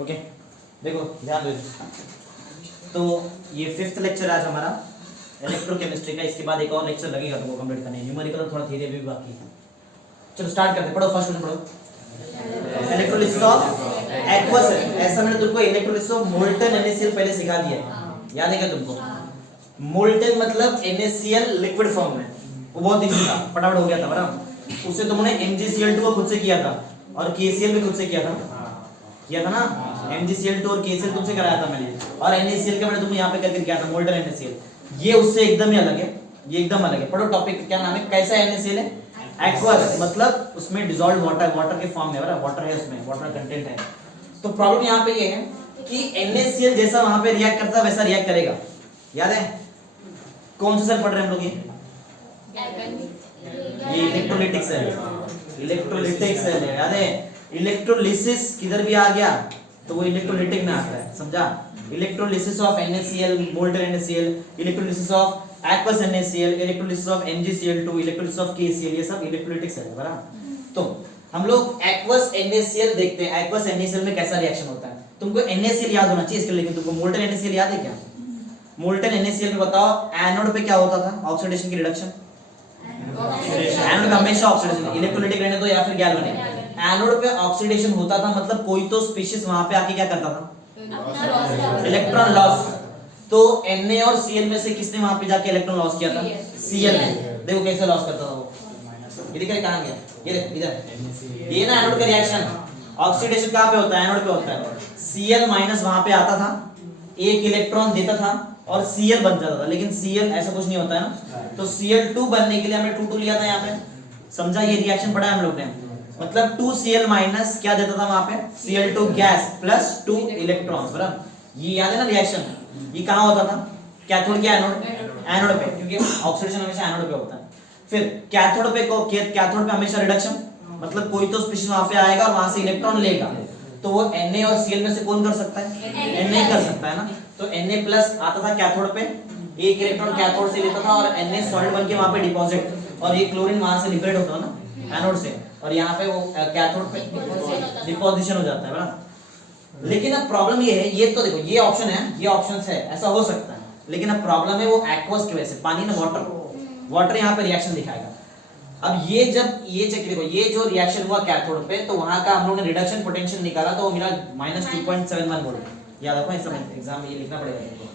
Okay देखो ध्यान दो। तो ये 5th लेक्चर आज हमारा इलेक्ट्रोकेमिस्ट्री का। इसके बाद एक और लेक्चर लगेगा तुमको कंप्लीट करने। न्यूमेरिकल थोड़ा धीरे भी बाकी है। चलो स्टार्ट करते हैं। पढ़ो फर्स्ट क्वेश्चन पढ़ो। Electrolysis of aqueous. ऐसा मैंने तुमको इलेक्ट्रोलिसिस ऑफ मोल्टन NaCl पहले सिखा दिया है, याद है क्या तुमको? मोल्टन मतलब NaCl लिक्विड फॉर्म में, वो बहुत इजी था, फटाफट हो गया था बराबर। उससे तुमने MgCl2 को खुद से किया था और KCl भी खुद से किया था ना। MgCl2 और KCl तुमसे कराया था मैंने, और NaCl का मैंने तुमने यहाँ पे करके किया था मोल्टन NaCl। ये उससे एकदम ही अलग है, ये एकदम अलग है। पढ़ो टॉपिक क्या नाम है, कैसा NaCl है? एक्वस, मतलब उसमें डिसॉल्व्ड वाटर के फॉर्म में, बराबर वाटर है उसमें, वाटर कंटेंट है। तो प्रॉब्लम यहाँ पे ये है कि NaCl जैसा वहां पे रिएक्ट करता है वैसा रिएक्ट करेगा, याद है? कौन सा सेल पढ़ रहे हैं हम लोग? ये इलेक्ट्रोलिटिक सेल है, इलेक्ट्रोलिटिक सेल है, याद है? इलेक्ट्रोलिसिस किधर भी आ गया तो वो इलेक्ट्रोलिटिक में आता है, समझा? Electrolysis of NaCl, molten NaCl, electrolysis of aqueous NaCl, electrolysis of MgCl2, electrolysis of KCl, ये सब इलेक्ट्रोलिटिक सेल है, बराबर। तो हम लोग एक्वस NaCl देखते हैं। एक्वस NaCl में कैसा रिएक्शन होता है तुमको NaCl याद होना चाहिए इसके लिए, लेकिन तुमको मोल्टन NaCl याद है क्या? मोल्टन NaCl में बताओ एनोड पे क्या होता था? ऑक्सीडेशन की रिडक्शन। एनोड पे हमेशा ऑक्सीडेशन, इलेक्ट्रोलिटिक रहने दो या फिर गैल्वेनिक। एनोड पे ऑक्सीडेशन होता था, मतलब कोई तो स्पीशीज वहां पे आके क्या करता था? Electron loss. तो Na और Cl में से किसने वहां पे जाके इलेक्ट्रॉन लॉस किया था? Cl ने। देखो कैसे लॉस करता था वो, ये दिख रहा है कहां गया? ये देख इधर, ये ना एनोड का रिएक्शन। ऑक्सीडेशन कहां पे होता है? एनोड पे होता है। Cl माइनस वहां पे आता था, एक इलेक्ट्रॉन देता था और Cl बन जाता था, लेकिन Cl ऐसा कुछ नहीं होता है ना। तो Cl2 बनने के लिए हमने 2 लिया था यहाँ पे, समझा? ये रिएक्शन पढ़ा है हम लोग ने, मतलब 2Cl माइनस क्या देता था वहां पे? Cl2 गैस प्लस 2 इलेक्ट्रॉन्स, बराबर। ये याद है ना रिएक्शन? ये कहां होता था? कैथोड क्या एनोड? एनोड पे, क्योंकि ऑक्सीडेशन हमेशा एनोड पे होता है। फिर कैथोड पे कैथोड पे हमेशा रिडक्शन, मतलब कोई तो स्पीशीज वहां पे आएगा और वहां से इलेक्ट्रॉन लेगा। तो वो Na और Cl में से कौन कर सकता है? Na कर सकता है ना। तो Na प्लस आता था कैथोड पे, एक इलेक्ट्रॉन कैथोड से लेता था और Na सॉलिड बनके वहां पे डिपॉजिट, और ये क्लोरीन वहां से लिबरेट होता है ना एनोड से, और यहाँ पे वो कैथोड पे डिपोजिशन हो जाता है, बराबर। लेकिन अब प्रॉब्लम ये है, ये तो देखो ये ऑप्शन है, ये ऑप्शंस है, ऐसा हो सकता है, लेकिन अब प्रॉब्लम है वो एक्वस की वजह से, पानी ना वाटर यहाँ पे रिएक्शन दिखाएगा। अब ये जब ये चेक देखो, ये जो रिएक्शन हुआ कैथोड पे, तो वहां का हम लोगों ने रिडक्शन पोटेंशियल निकाला, तो वो मिला -2.71 वोल्ट। याद रखो, इस समय एग्जाम में ये लिखना पड़ेगा तुमको।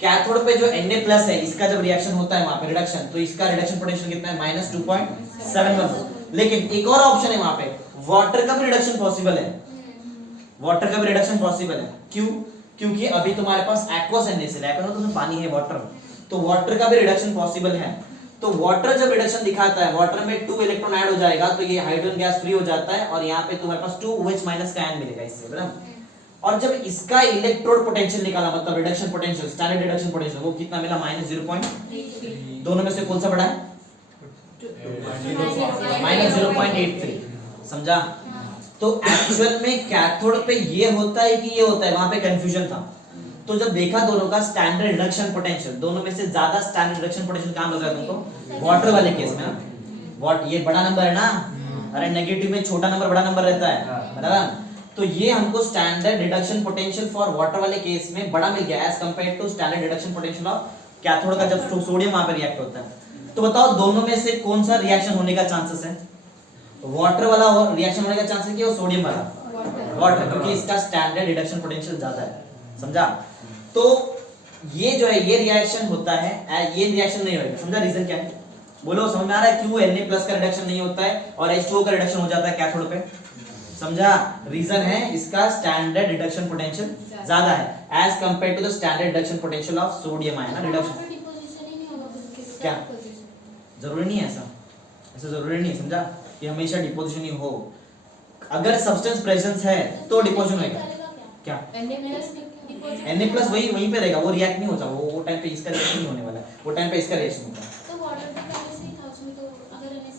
कैथोड पे जो Na+ है, इसका जब रिएक्शन होता है वहां पे रिडक्शन, तो इसका रिडक्शन पोटेंशियल कितना है? -2.71। लेकिन एक और ऑप्शन है वहां पे, वाटर का भी रिडक्शन पॉसिबल है। वाटर का भी रिडक्शन पॉसिबल है, क्यों? क्योंकि अभी तुम्हारे पास एक्वस NaCl है, एक्वस तो पानी है, वाटर, तो वाटर का भी रिडक्शन पॉसिबल है। तो वाटर जब रिडक्शन दिखाता है, वाटर में 2 इलेक्ट्रॉन ऐड हो जाएगा, तो ये हाइड्रोजन गैस फ्री हो जाता है, और यहाँ पे तुम्हारे पास 2OH- का आयन मिलेगा इससे, बराबर। और जब इसका इलेक्ट्रोड पोटेंशियल निकाला, मतलब reduction potential, standard reduction potential, वो कितना मिला? -0.83। दोनों में से कौन सा बड़ा है? -0.83, समझा? तो एक्चुअल में कैथोड पे ये होता है कि ये होता है, वहां पे कंफ्यूजन था। तो जब देखा दोनों का स्टैंडर्ड रिडक्शन पोटेंशियल, दोनों में से ज्यादा स्टैंडर्ड रिडक्शन पोटेंशियल कहां मिल रहा है तुमको? वाटर वाले केस में ना। व्हाट, ये बड़ा नंबर है ना, अरे नेगेटिव में छोटा नंबर बड़ा नंबर रहता है, बराबर। तो ये हमको standard reduction potential for water वाले केस में बड़ा मिल गया as compared to standard reduction potential of cathode का, जब सोडियम वहां पे रिएक्ट होता है। तो बताओ दोनों में से कौन सा रिएक्शन होने का चांसेस है? वाटर वाला रिएक्शन होने का चांस है कि वो सोडियम वाला? वाटर, क्योंकि इसका स्टैंडर्ड रिडक्शन पोटेंशियल ज्यादा है, समझा? तो ये जो है ये रिएक्शन होता है, ये रिएक्शन नहीं होगा, समझा? रीजन क्या है बोलो, समझ में आ रहा है क्यों Na+ का रिडक्शन नहीं होता है और H2O का रिडक्शन हो जाता है कैथोड पे? समझा? रीजन है इसका स्टैंडर्ड रिडक्शन पोटेंशियल ज्यादा है as compared to the standard reduction potential of sodium ion reduction. क्या जरूरी नहीं है ऐसा जरूरी नहीं, समझा? कि हमेशा डिपोजिशन ही हो। अगर सब्सटेंस प्रेजेंस है तो डिपोजिशन होगा। क्या Na+ वहीं पे रहेगा, वो रिएक्ट नहीं होता, वो टाइम पे इसका रिएक्शन नहीं होने वाला, वो टाइम पे इसका रिएक्शन होता है। तो वाटर पे पहले से ही था उसमें, तो अगर NaCl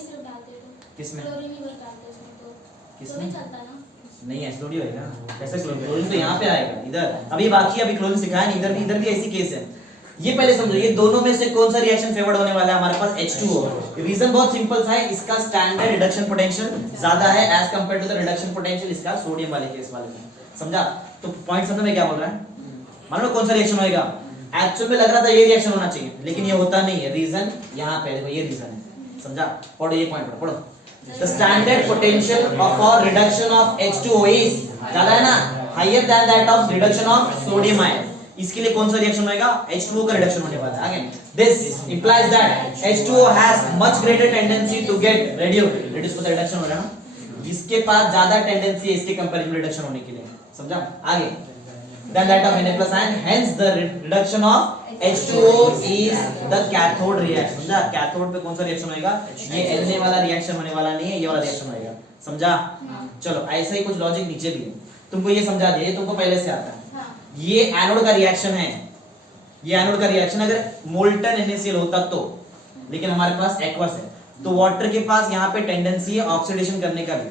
सिर्फ डालते तो किसमें? क्लोरीन ही डालते उसमें, तो किसमें? चलता ना। नहीं ऐसा थोड़ी होएगा, कैसे क्लोरीन तो यहाँ पे आएगा, इधर अभी बाकी, अभी क्लोरीन सिखाया नहीं, इधर भी ऐसी केस है। ये पहले समझो, ये दोनों में से कौन सा रिएक्शन फेवर्ड होने वाला है हमारे पास H2O। रीजन बहुत सिंपल सा है, इसका स्टैंडर्ड रिडक्शन पोटेंशियल ज्यादा है as compare to the reduction potential इसका सोडियम वाले केस वाले में। समझा? तो पॉइंट समझ में क्या बोल रहा है? मान लो कौन सा रिएक्शन होएगा, एक्चुअल में लग रहा था ये रिएक्शन होना चाहिए लेकिन ये होता नहीं है। रीजन यहाँ पे देखो, ये रीजन है। समझा? पढ़ो ये पॉइंट पढ़ो। The standard potential for reduction of H2O is ज्यादा है ना, higher than that of reduction of sodium ion. इसके लिए कौन सा रिएक्शन होएगा? H2O का रिडक्शन होने वाला है। आगे this implies that H2O has much greater tendency to get reduce को रिडक्शन हो रहा है ना, जिसके पास ज्यादा टेंडेंसी है इसके कंपैरिजन में रिडक्शन होने के लिए। समझा? आगे than that of Na plus ion, hence the reduction of H2O is the cathode reaction। समझा? कैथोड पे कौन सा रिएक्शन होएगा? ये Na वाला रिएक्शन होने वाला नहीं है, ये वाला रिएक्शन होएगा। समझा? चलो ऐसा ही कुछ लॉजिक नीचे भी है, तुमको ये समझा दिया, ये तुमको पहले से आता है। ये एनोड का रिएक्शन है, ये एनोड का रिएक्शन अगर मोल्टन NaCl होता तो, लेकिन हमारे पास एक्वस है तो वाटर के पास यहाँ पे टेंडेंसी है ऑक्सीडेशन करने का भी।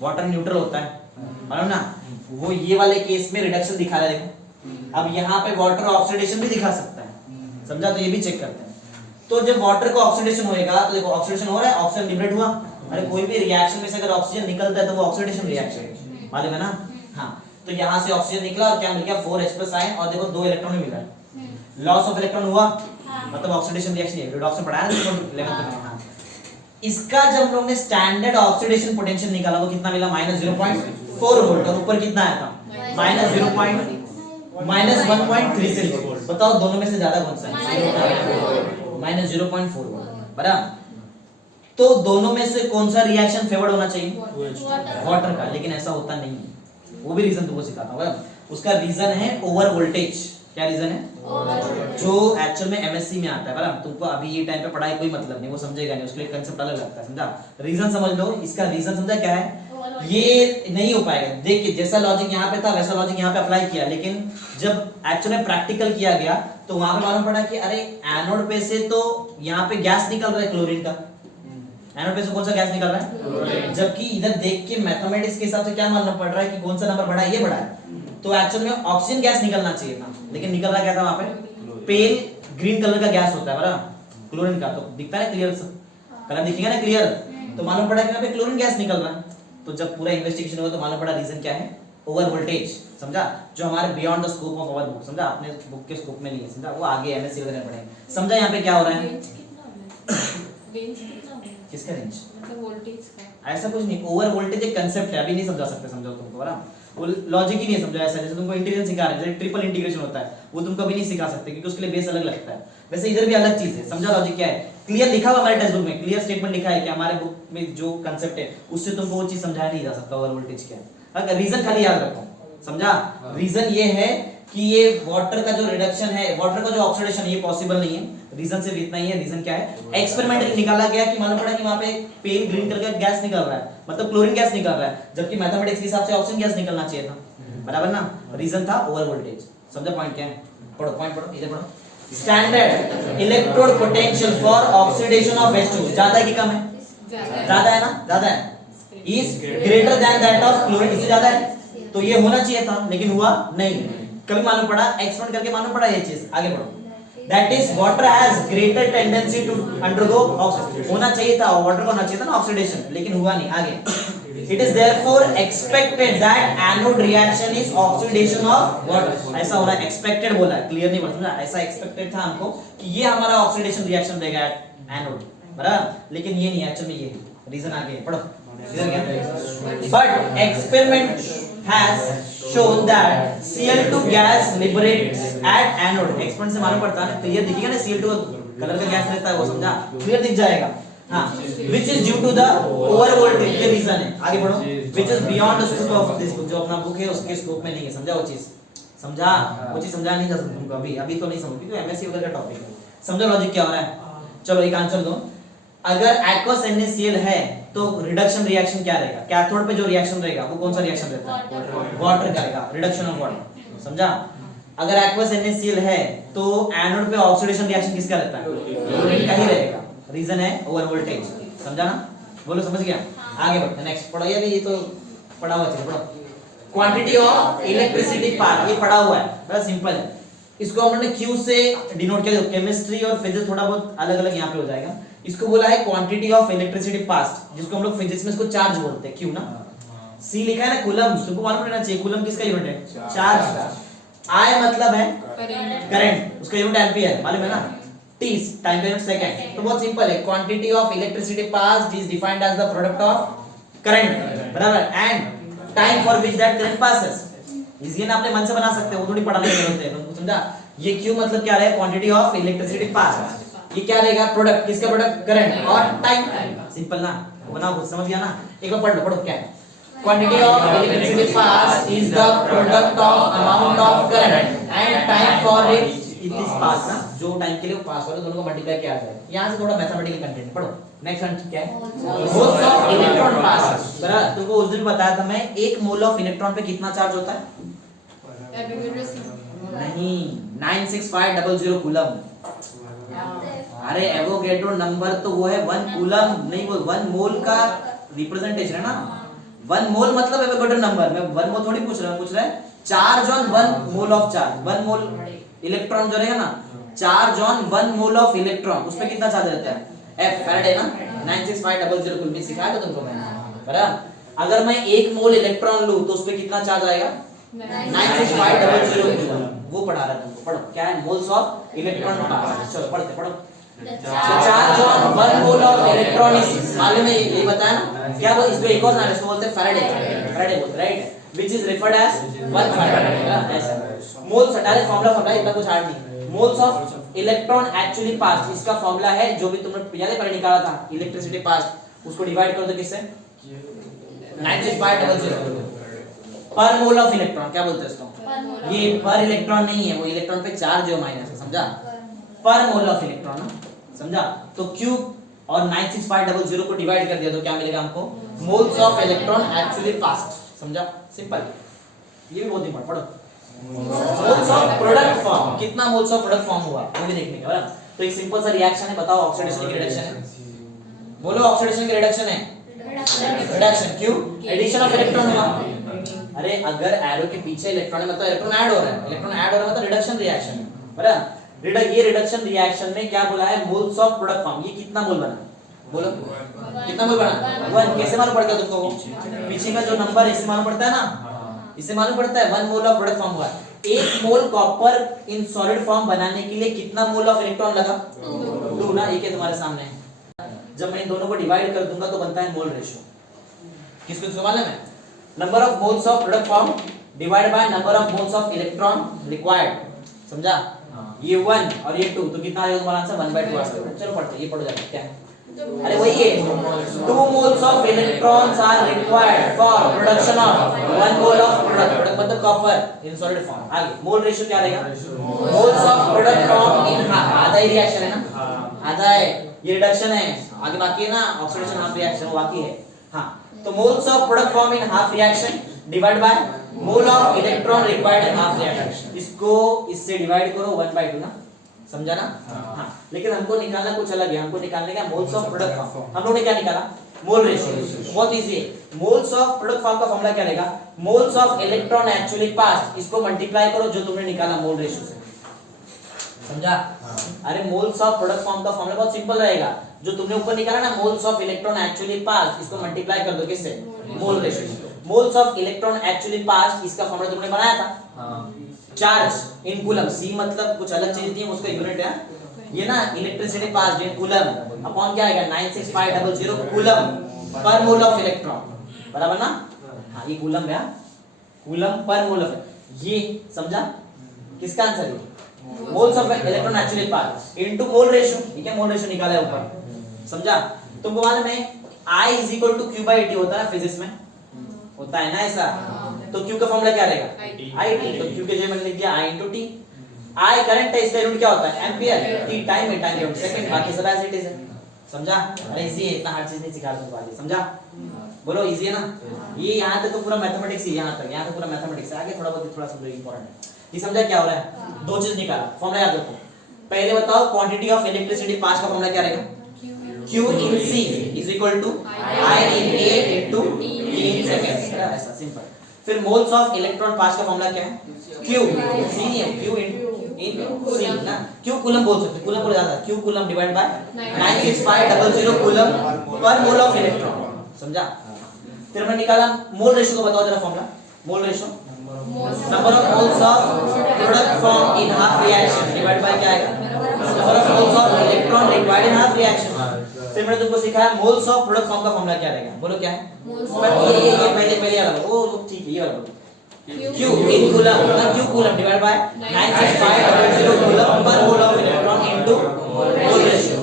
वाटर न्यूट्रल होता है मालूम ना, वो ये वाले केस में रिडक्शन दिखा रहा है देखो। अब यहाँ पे वाटर ऑक्सीडेशन भी दिखा सकता है। समझा? तो ये भी चेक करते हैं। तो जब वाटर को ऑक्सीडेशन होएगा तो देखो ऑक्सीडेशन हो रहा है, ऑक्सीजन लिबरेट हुआ। अरे कोई भी रिएक्शन में से अगर ऑक्सीजन निकलता है तो वो ऑक्सीडेशन रिएक्शन है, मालूम है ना? हाँ, तो यहाँ से ऑक्सीजन निकला और क्या मिल गया? 4H+ आयन और देखो 2 इलेक्ट्रॉन मिला। लॉस ऑफ इलेक्ट्रॉन हुआ, मतलब ऑक्सीडेशन रिएक्शन है। रिडॉक्स में पढ़ाया ना 11th में। हाँ, इसका जब हम लोग ने स्टैंडर्ड ऑक्सीडेशन पोटेंशियल निकाला वो कितना मिला? -0.4 वोल्ट। और ऊपर कितना आया था? -1.36 वोल्ट। बताओ दोनों में से ज्यादा कौन सा है? -0.4 वोल्ट। बराबर। तो दोनों में से कौन सा रिएक्शन फेवर्ड होना चाहिए? वाटर का, लेकिन ऐसा होता नहीं है। वो भी रीजन तुमको सिखाता हूं। उसका रीजन है ओवर वोल्टेज। क्या रीजन है? जो एक्चुअल में MSc में आता है। बराबर। तुमको अभी ये टाइम पे पढ़ाई कोई मतलब नहीं, वो समझेगा नहीं, उसके लिए कंसेप्ट अलग लगता है। समझा? रीजन समझ लो। इसका रीजन समझा क्या है? ये नहीं हो पाएगा। देखिए जैसा लॉजिक यहाँ पे था वैसा लॉजिक यहाँ पे अप्लाई किया, लेकिन जब एक्चुअल में प्रैक्टिकल किया गया तो वहां पे मालूम पड़ा कि अरे एनोड पे से तो यहाँ पे गैस निकल रहा है क्लोरीन का। एनोड पे से कौन सा गैस निकल रहा है? जबकि इधर देख के मैथमेटिक्स के हिसाब से क्या मालूम पड़ रहा है कि कौन सा नंबर बड़ा है? ये बड़ा है। तो एक्चुअल में ऑक्सीजन गैस निकलना चाहिए था, लेकिन निकल रहा क्या था वहां पे? पेल ग्रीन कलर का गैस होता है बराबर, क्लोरीन का। तो दिखता है क्लियर कलर, दिखेगा ना क्लियर। तो मालूम पड़ा कि यहाँ पे क्लोरीन गैस निकल रहा है। तो जब पूरा इन्वेस्टिगेशन हुआ तो मालूम पड़ा रीजन क्या है? Over voltage. समझा? जो हमारे beyond the scope of our book. समझा? अपने बुक के स्कोप में नहीं है। समझा? वो आगे MSc वगैरह पढ़ेंगे। समझा यहाँ पे क्या हो रहा है? किसका रेंज? मतलब वोल्टेज का। ऐसा कुछ नहीं, ओवर वोल्टेज एक कांसेप्ट है, अभी नहीं समझा सकते। समझो तुमको बराबर, वो लॉजिक ही नहीं समझा। ऐसा जैसे तुमको इंटीग्रेशन सिखा रहे हैं, जैसे ट्रिपल इंटीग्रेशन होता है, वो तुमको अभी नहीं सिखा सकते क्योंकि उसके लिए बेस अलग लगता है। वैसे इधर भी अलग चीज है। समझा लॉजिक क्या है? क्लियर लिखा हुआ हमारे टेक्स्ट बुक में, क्लियर स्टेटमेंट लिखा है कि हमारे बुक में जो कांसेप्ट है उससे तुमको वो चीज समझाया नहीं जा सकता ओवर वोल्टेज क्या है। अगर रीजन खाली याद रखो। समझा? रीजन ये है कि ये वाटर का जो रिडक्शन है, वाटर का जो ऑक्सीडेशन है, ये पॉसिबल नहीं है। रीजन सिर्फ इतना ही है। रीजन क्या है? एक्सपेरिमेंट निकाला गया कि मालूम पड़ा कि वहां पे पेल ग्रीन कलर का गैस निकल रहा है, मतलब क्लोरीन गैस निकल रहा है, जबकि मैथमेटिक्स के हिसाब से ऑक्सीजन गैस निकलना चाहिए था। बराबर ना? रीजन था ओवर वोल्टेज। समझा पॉइंट क्या है? पढ़ो पॉइंट, पढ़ो इधर पढ़ो। Standard electrode potential for oxidation of H2 ज्यादा है कि कम है? ज्यादा है ना? ज्यादा है। Is greater than that of chlorine, इससे ज्यादा है। तो ये होना चाहिए था लेकिन हुआ नहीं। कभी मालूम पड़ा, एक्सपेरिमेंट करके मालूम पड़ा ये चीज। आगे बढ़ो। That is water has greater tendency to undergo oxidation। होना चाहिए था, वाटर को होना चाहिए था ना ऑक्सीडेशन, लेकिन हुआ नहीं। आगे it is therefore expected that anode reaction is oxidation of water। ऐसा हो रहा है, expected बोला है, क्लियर नहीं बोला। समझा? ऐसा expected था हमको कि ये हमारा ऑक्सीडेशन रिएक्शन देगा एनोड, बराबर, लेकिन ये नहीं। एक्चुअली ये रीजन आगे पढ़ो। But experiment has shown that Cl2 gas liberates at anode। Experiment से मालूम पड़ता है ना, तो ये दिखेगा ना Cl2 कलर का गैस रहता है वो। समझा? क्लियर दिख जाएगा। हाँ, which is due to the over voltage। ये रीजन है। आगे बढ़ो। Which is beyond the scope of this book। जो अपना बुक है उसके स्कोप में नहीं है। समझा वो चीज? समझा? वो चीज समझा नहीं था तुमको अभी, अभी तो नहीं समझ क्योंकि MSc वगैरह का टॉपिक है। समझा लॉजिक क्या हो रहा है? चलो एक आंसर दो। अगर aqueous NaCl है तो रिडक्शन रिएक्शन क्या रहेगा? कैथोड पे जो रिएक्शन रहेगा वो कौन सा रिएक्शन रहता है? वाटर का रहेगा, रिडक्शन ऑफ वाटर। समझा? अगर aqueous NaCl है तो एनोड पे ऑक्सीडेशन रिएक्शन किसका रहता है? क्लोरीन का ही रहेगा। रीजन है ओवर वोल्टेज। समझा ना? बोलो समझ गया? आगे बढ़ते हैं। नेक्स्ट पढ़ो। ये तो पढ़ा हुआ चीज पढ़ो। क्वांटिटी ऑफ इलेक्ट्रिसिटी पार, ये पढ़ा हुआ है, बड़ा सिंपल है। इसको हमने Q से डिनोट किया। केमिस्ट्री और फिजिक्स थोड़ा बहुत अलग अलग यहाँ पे हो जाएगा। इसको बोला है क्वांटिटी ऑफ इलेक्ट्रिसिटी पास्ड, जिसको हम लोग फिजिक्स में इसको चार्ज बोलते हैं, Q ना। C लिखा है ना कूलम, तुमको मालूम रहना चाहिए कूलम किसका यूनिट है, चार्ज। I मतलब है करंट, उसका यूनिट एम्पीयर मालूम है ना। T टाइम का यूनिट सेकंड। तो बहुत सिंपल है, quantity of electricity passed is defined as the product of current, बराबर, and time for which that current passes. Easy है ना, अपने मन से बना सकते हो, वो थोड़ी पढ़ाने की जरूरत है, तुमको समझा। ये Q मतलब क्या है, क्वांटिटी ऑफ इलेक्ट्रिसिटी पास्ड। ये क्या रहेगा, प्रोडक्ट, किसका प्रोडक्ट, करंट, और टाइम, सिंपल ना, बनाओ कुछ, समझ गया ना। एक बार पढ़ लो, पढ़ो क्या है। Quantity of electricity passed is the product of amount of current and time for it is pass ना, जो टाइम के लिए वो पास हो रहा है दोनों को मल्टीप्लाई किया जाए। यहां से थोड़ा मैथमेटिकल कंटेंट पढ़ो। नेक्स्ट वन क्या है, मोल्स ऑफ इलेक्ट्रॉन पास। बराबर, तुमको उस दिन बताया था मैं, एक मोल ऑफ इलेक्ट्रॉन पे कितना चार्ज होता है, नहीं 96500 कूलम। अरे एवोगैड्रो नंबर तो वो है 1 कूलम, नहीं वो 1 मोल का रिप्रेजेंटेशन है ना। 1 मोल मतलब एवोगैड्रो नंबर, मैं 1 मोल थोड़ी पूछ रहा है charge on 1 mole of charge. 1 mole electron जो रहेगा ना, charge on 1 mole of electron, उस पे कितना चार्ज रहता है, F फैराडे ना। 96500 कूलम सिखाया था तुमको मैंने, बराबर। अगर मैं 1 मोल इलेक्ट्रॉन लूं तो उस पे कितना चार्ज आएगा, 96500 कूलम। वो पढ़ा रहा है तुमको, पढ़ो क्या है, मोल्स ऑफ इलेक्ट्रॉन पास। चलो पढ़ते पढ़ो। Charge on 1 mole of electron is, मालूम है ये बताया ना क्या, वो इसको एक और नाम इसको बोलते हैं फैराडे, फैराडे बोलते हैं, right, which is referred as 1 Faraday. ऐसा मोल्स हटाले, फार्मूला इतना कुछ हार्ड नहीं। Moles of electron actually pass, इसका फार्मूला है जो भी तुमने याद है पहले निकाला था, इलेक्ट्रिसिटी पास, उसको डिवाइड कर दो किससे, 96500 पर मोल ऑफ इलेक्ट्रॉन, क्या बोलते हैं इसको, ये पर इलेक्ट्रॉन नहीं है, वो इलेक्ट्रॉन पे चार्ज है माइनस, समझा, पर मोल ऑफ इलेक्ट्रॉन ना, समझा। तो क्यूब और 96500 को डिवाइड कर दिया तो क्या मिलेगा हमको, moles of electron actually passed, समझा, सिंपल। ये भी बहुत इंपॉर्टेंट, पढ़ो। मोल्स ऑफ प्रोडक्ट फॉर्म, कितना मोल्स ऑफ प्रोडक्ट फॉर्म हुआ वो भी देखने का, बराबर। तो एक सिंपल सा रिएक्शन है, बताओ ऑक्सीडेशन की रिडक्शन है, बोलो ऑक्सीडेशन की रिडक्शन है, रिडक्शन, क्यों, एडिशन ऑफ इलेक्ट्रॉन हुआ। अरे अगर एरो के पीछे इलेक्ट्रॉन है मतलब इलेक्ट्रॉन ऐड हो रहा है, इलेक्ट्रॉन ऐड हो रहा है मतलब रिडक्शन रिएक्शन है, बराबर। ये रिडक्शन रिएक्शन में क्या बोला है, मोल्स ऑफ प्रोडक्ट फॉर्म। ये कितना मोल बना, बोलो कितना मोल बना, 1। कैसे मालूम पड़ता है तुमको, पीछे का जो नंबर है इससे मालूम पड़ता है ना, इससे मालूम पड़ता है 1 मोल ऑफ प्रोडक्ट फॉर्म हुआ। 1 मोल कॉपर इन सॉलिड फॉर्म बनाने के लिए कितना मोल ऑफ इलेक्ट्रॉन लगा, 2 ना, एक है तुम्हारे सामने। जब मैं इन दोनों को डिवाइड कर दूंगा तो बनता है मोल रेशियो। किसको मालूम है, number of moles of product form divide by number of moles of electron required, समझा। ये 1 और ये 2 तो कितना आएगा तुम्हारा आंसर, 1/2 आ जाएगा। चलो पढ़ते, ये पढ़ो जाएगा क्या है, अरे वही है, 2 moles of electrons are required for production of 1 mole of product मतलब copper in solid form। आगे मोल रेशियो क्या रहेगा, moles of product form in आधा ही रिएक्शन है ना, आधा है, ये रिडक्शन है, आगे बाकी है ना ऑक्सीडेशन हाफ रिएक्शन, वो बाकी है। हाँ, तो moles of product form in half reaction divided by mole of electron required in half reaction। इसको इससे डिवाइड करो 1/2 ना, समझा ना। हाँ, लेकिन हमको निकालना कुछ अलग है, हमको निकालने का मोल्स ऑफ प्रोडक्ट फॉर्म। हम लोग ने क्या निकाला, मोल रेशियो, बहुत इजी है। मोल्स ऑफ प्रोडक्ट फॉर्म का फार्मूला क्या रहेगा, moles of electron actually passed, इसको मल्टीप्लाई करो जो तुमने निकाला मोल रेशियो से, समझा। अरे मोल्स ऑफ प्रोडक्ट फॉर्म का फार्मूला बहुत सिंपल रहेगा, जो तुमने ऊपर निकाला ना moles of electron actually passed, इसको मल्टीप्लाई कर दो किससे, mole ratio. Moles of electron actually passed, इसका फार्मूला तुमने बनाया था, चार्ज इन कूलम। सी मतलब कुछ अलग चीज नहीं है, उसका यूनिट है ये ना, electricity passed in coulomb upon क्या आएगा, 96500 कूलम पर मोल ऑफ इलेक्ट्रॉन, बराबर ना। हाँ, ये कूलम है, कूलम पर मोल ऑफ, ये समझा, किसका आंसर है, moles of electron actually passed into mole ratio. ठीक है, मोल रेशियो निकाला है ऊपर, समझा। तुमको मालूम है I = Q/T होता है फिजिक्स में, होता है ना ऐसा। तो Q का फार्मूला क्या रहेगा, IT, तो Q के जगह मैंने लिख दिया I × T। I करंट है, इसका यूनिट क्या होता है, एंपियर। T टाइम है, टाइम यूनिट सेकंड, बाकी सब एज इट इज है, समझा। अरे इजी है, इतना हार्ड चीज नहीं सिखा दूंगा आगे, समझा। बोलो इजी है ना। ये यहाँ तक तो पूरा मैथमेटिक्स ही, यहाँ तक पूरा मैथमेटिक्स है, आगे थोड़ा बहुत थोड़ा समझो इंपॉर्टेंट है। ये समझा क्या हो रहा है, 2 चीज निकाला, फार्मूला याद रखो। पहले बताओ क्वांटिटी ऑफ इलेक्ट्रिसिटी पास का फार्मूला क्या रहेगा, Q in C is equal to I in A into T in seconds, ऐसा सिंपल। फिर मोल्स ऑफ इलेक्ट्रॉन पास का फार्मूला क्या है, Q C नहीं है, Q in इन सी ना, क्यू कूलम बोल सकते, कूलम बोल ज्यादा, Q coulomb divide by 96500 coulomb पर मोल ऑफ इलेक्ट्रॉन, समझा। फिर हमने निकाला मोल रेशियो को, बताओ जरा formula, mole ratio number of moles of product form in half reaction divide by क्या आएगा, number of moles of electron required in half reaction. फिर मैंने तुमको सिखाया मोल्स ऑफ प्रोडक्ट फॉर्म का फॉर्मूला क्या रहेगा, बोलो क्या है, ये पहले वाला, वो ठीक है, ये वाला बोलो, Q in कूलम ना, Q coulomb divide by 96500 coulomb पर mole of electron into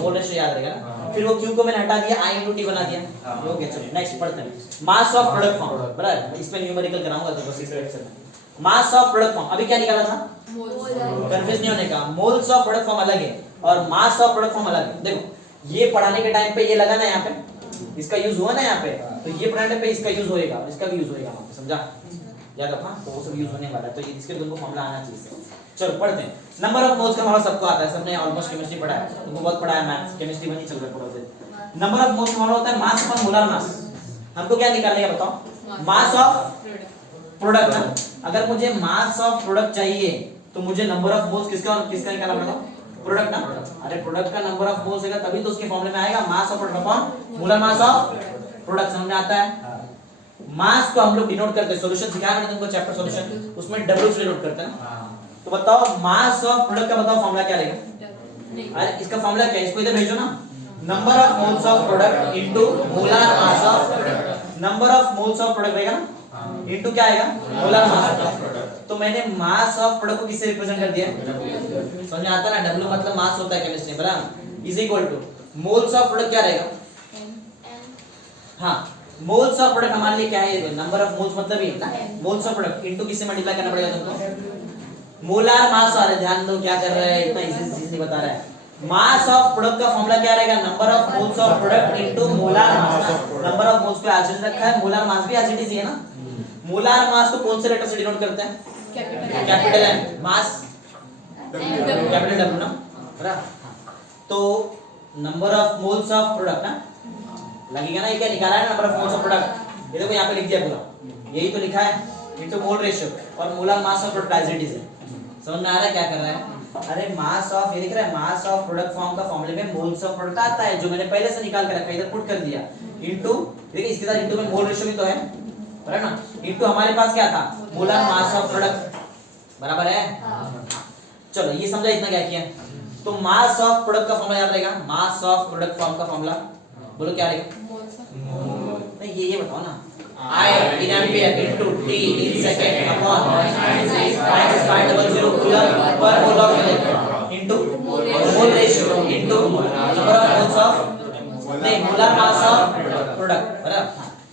mole ratio याद रहेगा ना। फिर वो Q को मैंने हटा दिया, I into T बना दिया, हो गया। चलो नेक्स्ट पढ़ते हैं मास ऑफ प्रोडक्ट फॉर्म, बराबर, इसमें न्यूमेरिकल कराऊंगा तो बस इस लेक्चर में। मास ऑफ प्रोडक्ट फॉर्म अभी क्या निकाला था, कंफ्यूज नहीं होने का, मोल्स ऑफ प्रोडक्ट फॉर्म अलग है और मास ऑफ प्रोडक्ट फॉर्म अलग है। देखो ये पढ़ाने के टाइम पे ये लगा ना, यहाँ पे इसका यूज हुआ ना, यहाँ पे तो ये पढ़ाने पे इसका यूज होएगा, इसका भी यूज होएगा वहां पे, समझा, याद रखना, तो वो सब यूज होने वाला है, तो इसके तुमको फॉर्मूला आना चाहिए। चलो पढ़ते हैं। नंबर ऑफ मोल्स का फॉर्मूला सबको आता है, सबने ऑलमोस्ट केमिस्ट्री पढ़ा है, तुमको बहुत पढ़ा है, मैथ्स केमिस्ट्री में नहीं चल रहा पूरा दिन। नंबर ऑफ मोल्स का फॉर्मूला होता है मास अपॉन मोलर मास। हमको क्या निकालना है बताओ, मास ऑफ प्रोडक्ट ना, अगर मुझे मास ऑफ प्रोडक्ट चाहिए तो मुझे नंबर ऑफ मोल्स किसका निकालना पड़ेगा, प्रोडक्ट ना। अरे प्रोडक्ट का नंबर ऑफ मोल्स होगा तभी तो उसके फॉर्मूले में आएगा मास of product upon molar mass of product, समझ में आता है। मास को हम लोग डिनोट करते हैं, सॉल्यूशन सिखाया मैंने तुमको चैप्टर सॉल्यूशन, उसमें W से डिनोट करते हैं ना। तो बताओ मास ऑफ प्रोडक्ट का बताओ फॉर्मूला क्या रहेगा, अरे इसका फॉर्मूला क्या है, इसको इधर भेजो ना, number of moles of product into molar mass of, number of moles of product रहेगा ना इनटू क्या आएगा, मोलर मास ऑफ प्रोडक्ट। तो मैंने मास ऑफ प्रोडक्ट को किससे रिप्रेजेंट कर दिया, समझ में आता है ना, W मतलब मास होता है केमिस्ट्री में, बराबर, is equal two moles of product क्या रहेगा, हाँ मोल्स ऑफ प्रोडक्ट हमारे लिए क्या है, नंबर ऑफ मोल्स मतलब ये ना, मोल्स ऑफ प्रोडक्ट इनटू किससे मल्टीप्लाई करना पड़ेगा तुमको, मोलार मास। और ध्यान दो क्या कर रहा है, इतना इजी बता रहा है। मास ऑफ प्रोडक्ट का फॉर्मूला क्या रहेगा, number of moles of product into molar mass. Number of moles पे एज इट इज रखा है, मोलार मास भी एज इट इज है ना। मोलार मास को कौन से लेटर से डिनोट करते हैं, capital M, mass capital W ना, बराबर। तो number of moles of product ना लगेगा ना, ये क्या निकाला है, number of moles of product, ये देखो यहाँ पे लिख दिया पूरा, यही तो लिखा है, इनटू मोल रेशियो और molar mass of product as it is है। समझ में आ रहा है क्या कर रहा है, अरे मास ऑफ, ये लिख रहा है मास ऑफ प्रोडक्ट फॉर्म का फॉर्मूले में मोल्स ऑफ प्रोडक्ट आता है, जो मैंने पहले से निकाल के रखा है, इधर पुट कर दिया, इनटू देखिए इसके साथ इनटू में मोल रेशियो भी तो है, बराबर ना, इनटू हमारे पास क्या था, मोलर मास ऑफ प्रोडक्ट, बराबर है। चलो ये समझा, इतना क्या किया। तो मास ऑफ प्रोडक्ट का फॉर्मूला याद रहेगा, मास ऑफ प्रोडक्ट फॉर्म का फॉर्मूला बोलो क्या रहेगा, नहीं ये बताओ ना, I in ampere into T in second upon 96500 coulomb per mole of electron into mole ratio into number of moles of नहीं molar mass of product, बराबर,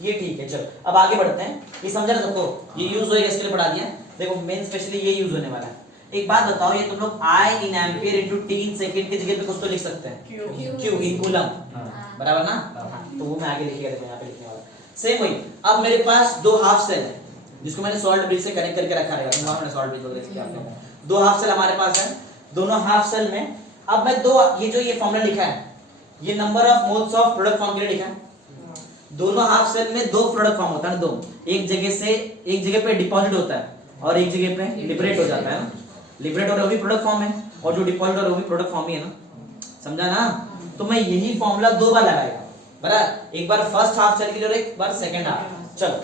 ये ठीक है। चलो अब आगे बढ़ते हैं, ये समझा ना सबको, ये यूज होएगा इसके लिए पढ़ा दिया। देखो मेन स्पेशली ये यूज होने वाला है। एक बात बताओ, ये तुम लोग I in ampere into T in second की जगह पे कुछ तो लिख सकते हैं, Q in coulomb, बराबर ना, तो वो मैं आगे लिखिएगा, देखो यहाँ पे लिखने वाला सेम वही। अब मेरे पास दो हाफ सेल है जिसको मैंने सॉल्ट ब्रिज से कनेक्ट करके रखा रहेगा, वहां मैंने सॉल्ट ब्रिज वगैरह किया आपने, दो हाफ सेल हमारे पास है, दोनों हाफ सेल में अब मैं दो, ये जो ये फॉर्मूला लिखा है, ये number of moles of product form के लिए लिखा है। दोनों हाफ सेल में दो प्रोडक्ट फॉर्म होता है, दो, एक जगह से एक जगह पे डिपॉजिट होता है और एक जगह पे लिबरेट हो जाता है ना, लिबरेट हो रहा है वो भी प्रोडक्ट फॉर्म है और जो डिपॉजिट हो रहा है वो भी प्रोडक्ट फॉर्म ही है ना, समझा ना। तो मैं यही फॉर्मूला दो बार लगाएगा, बराबर, एक बार फर्स्ट हाफ सेल के लिए और एक बार सेकंड हाफ। चलो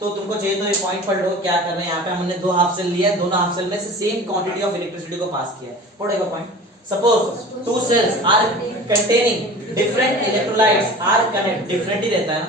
तो तुमको चाहिए तो ये पॉइंट पढ़ लो क्या करना है। यहाँ पे हमने दो हाफ सेल लिया है, दोनों हाफ सेल में से सेम क्वांटिटी ऑफ इलेक्ट्रिसिटी को पास किया है। पढ़ेगा point, suppose two cells are containing different electrolytes are connect, different ही रहता है ना,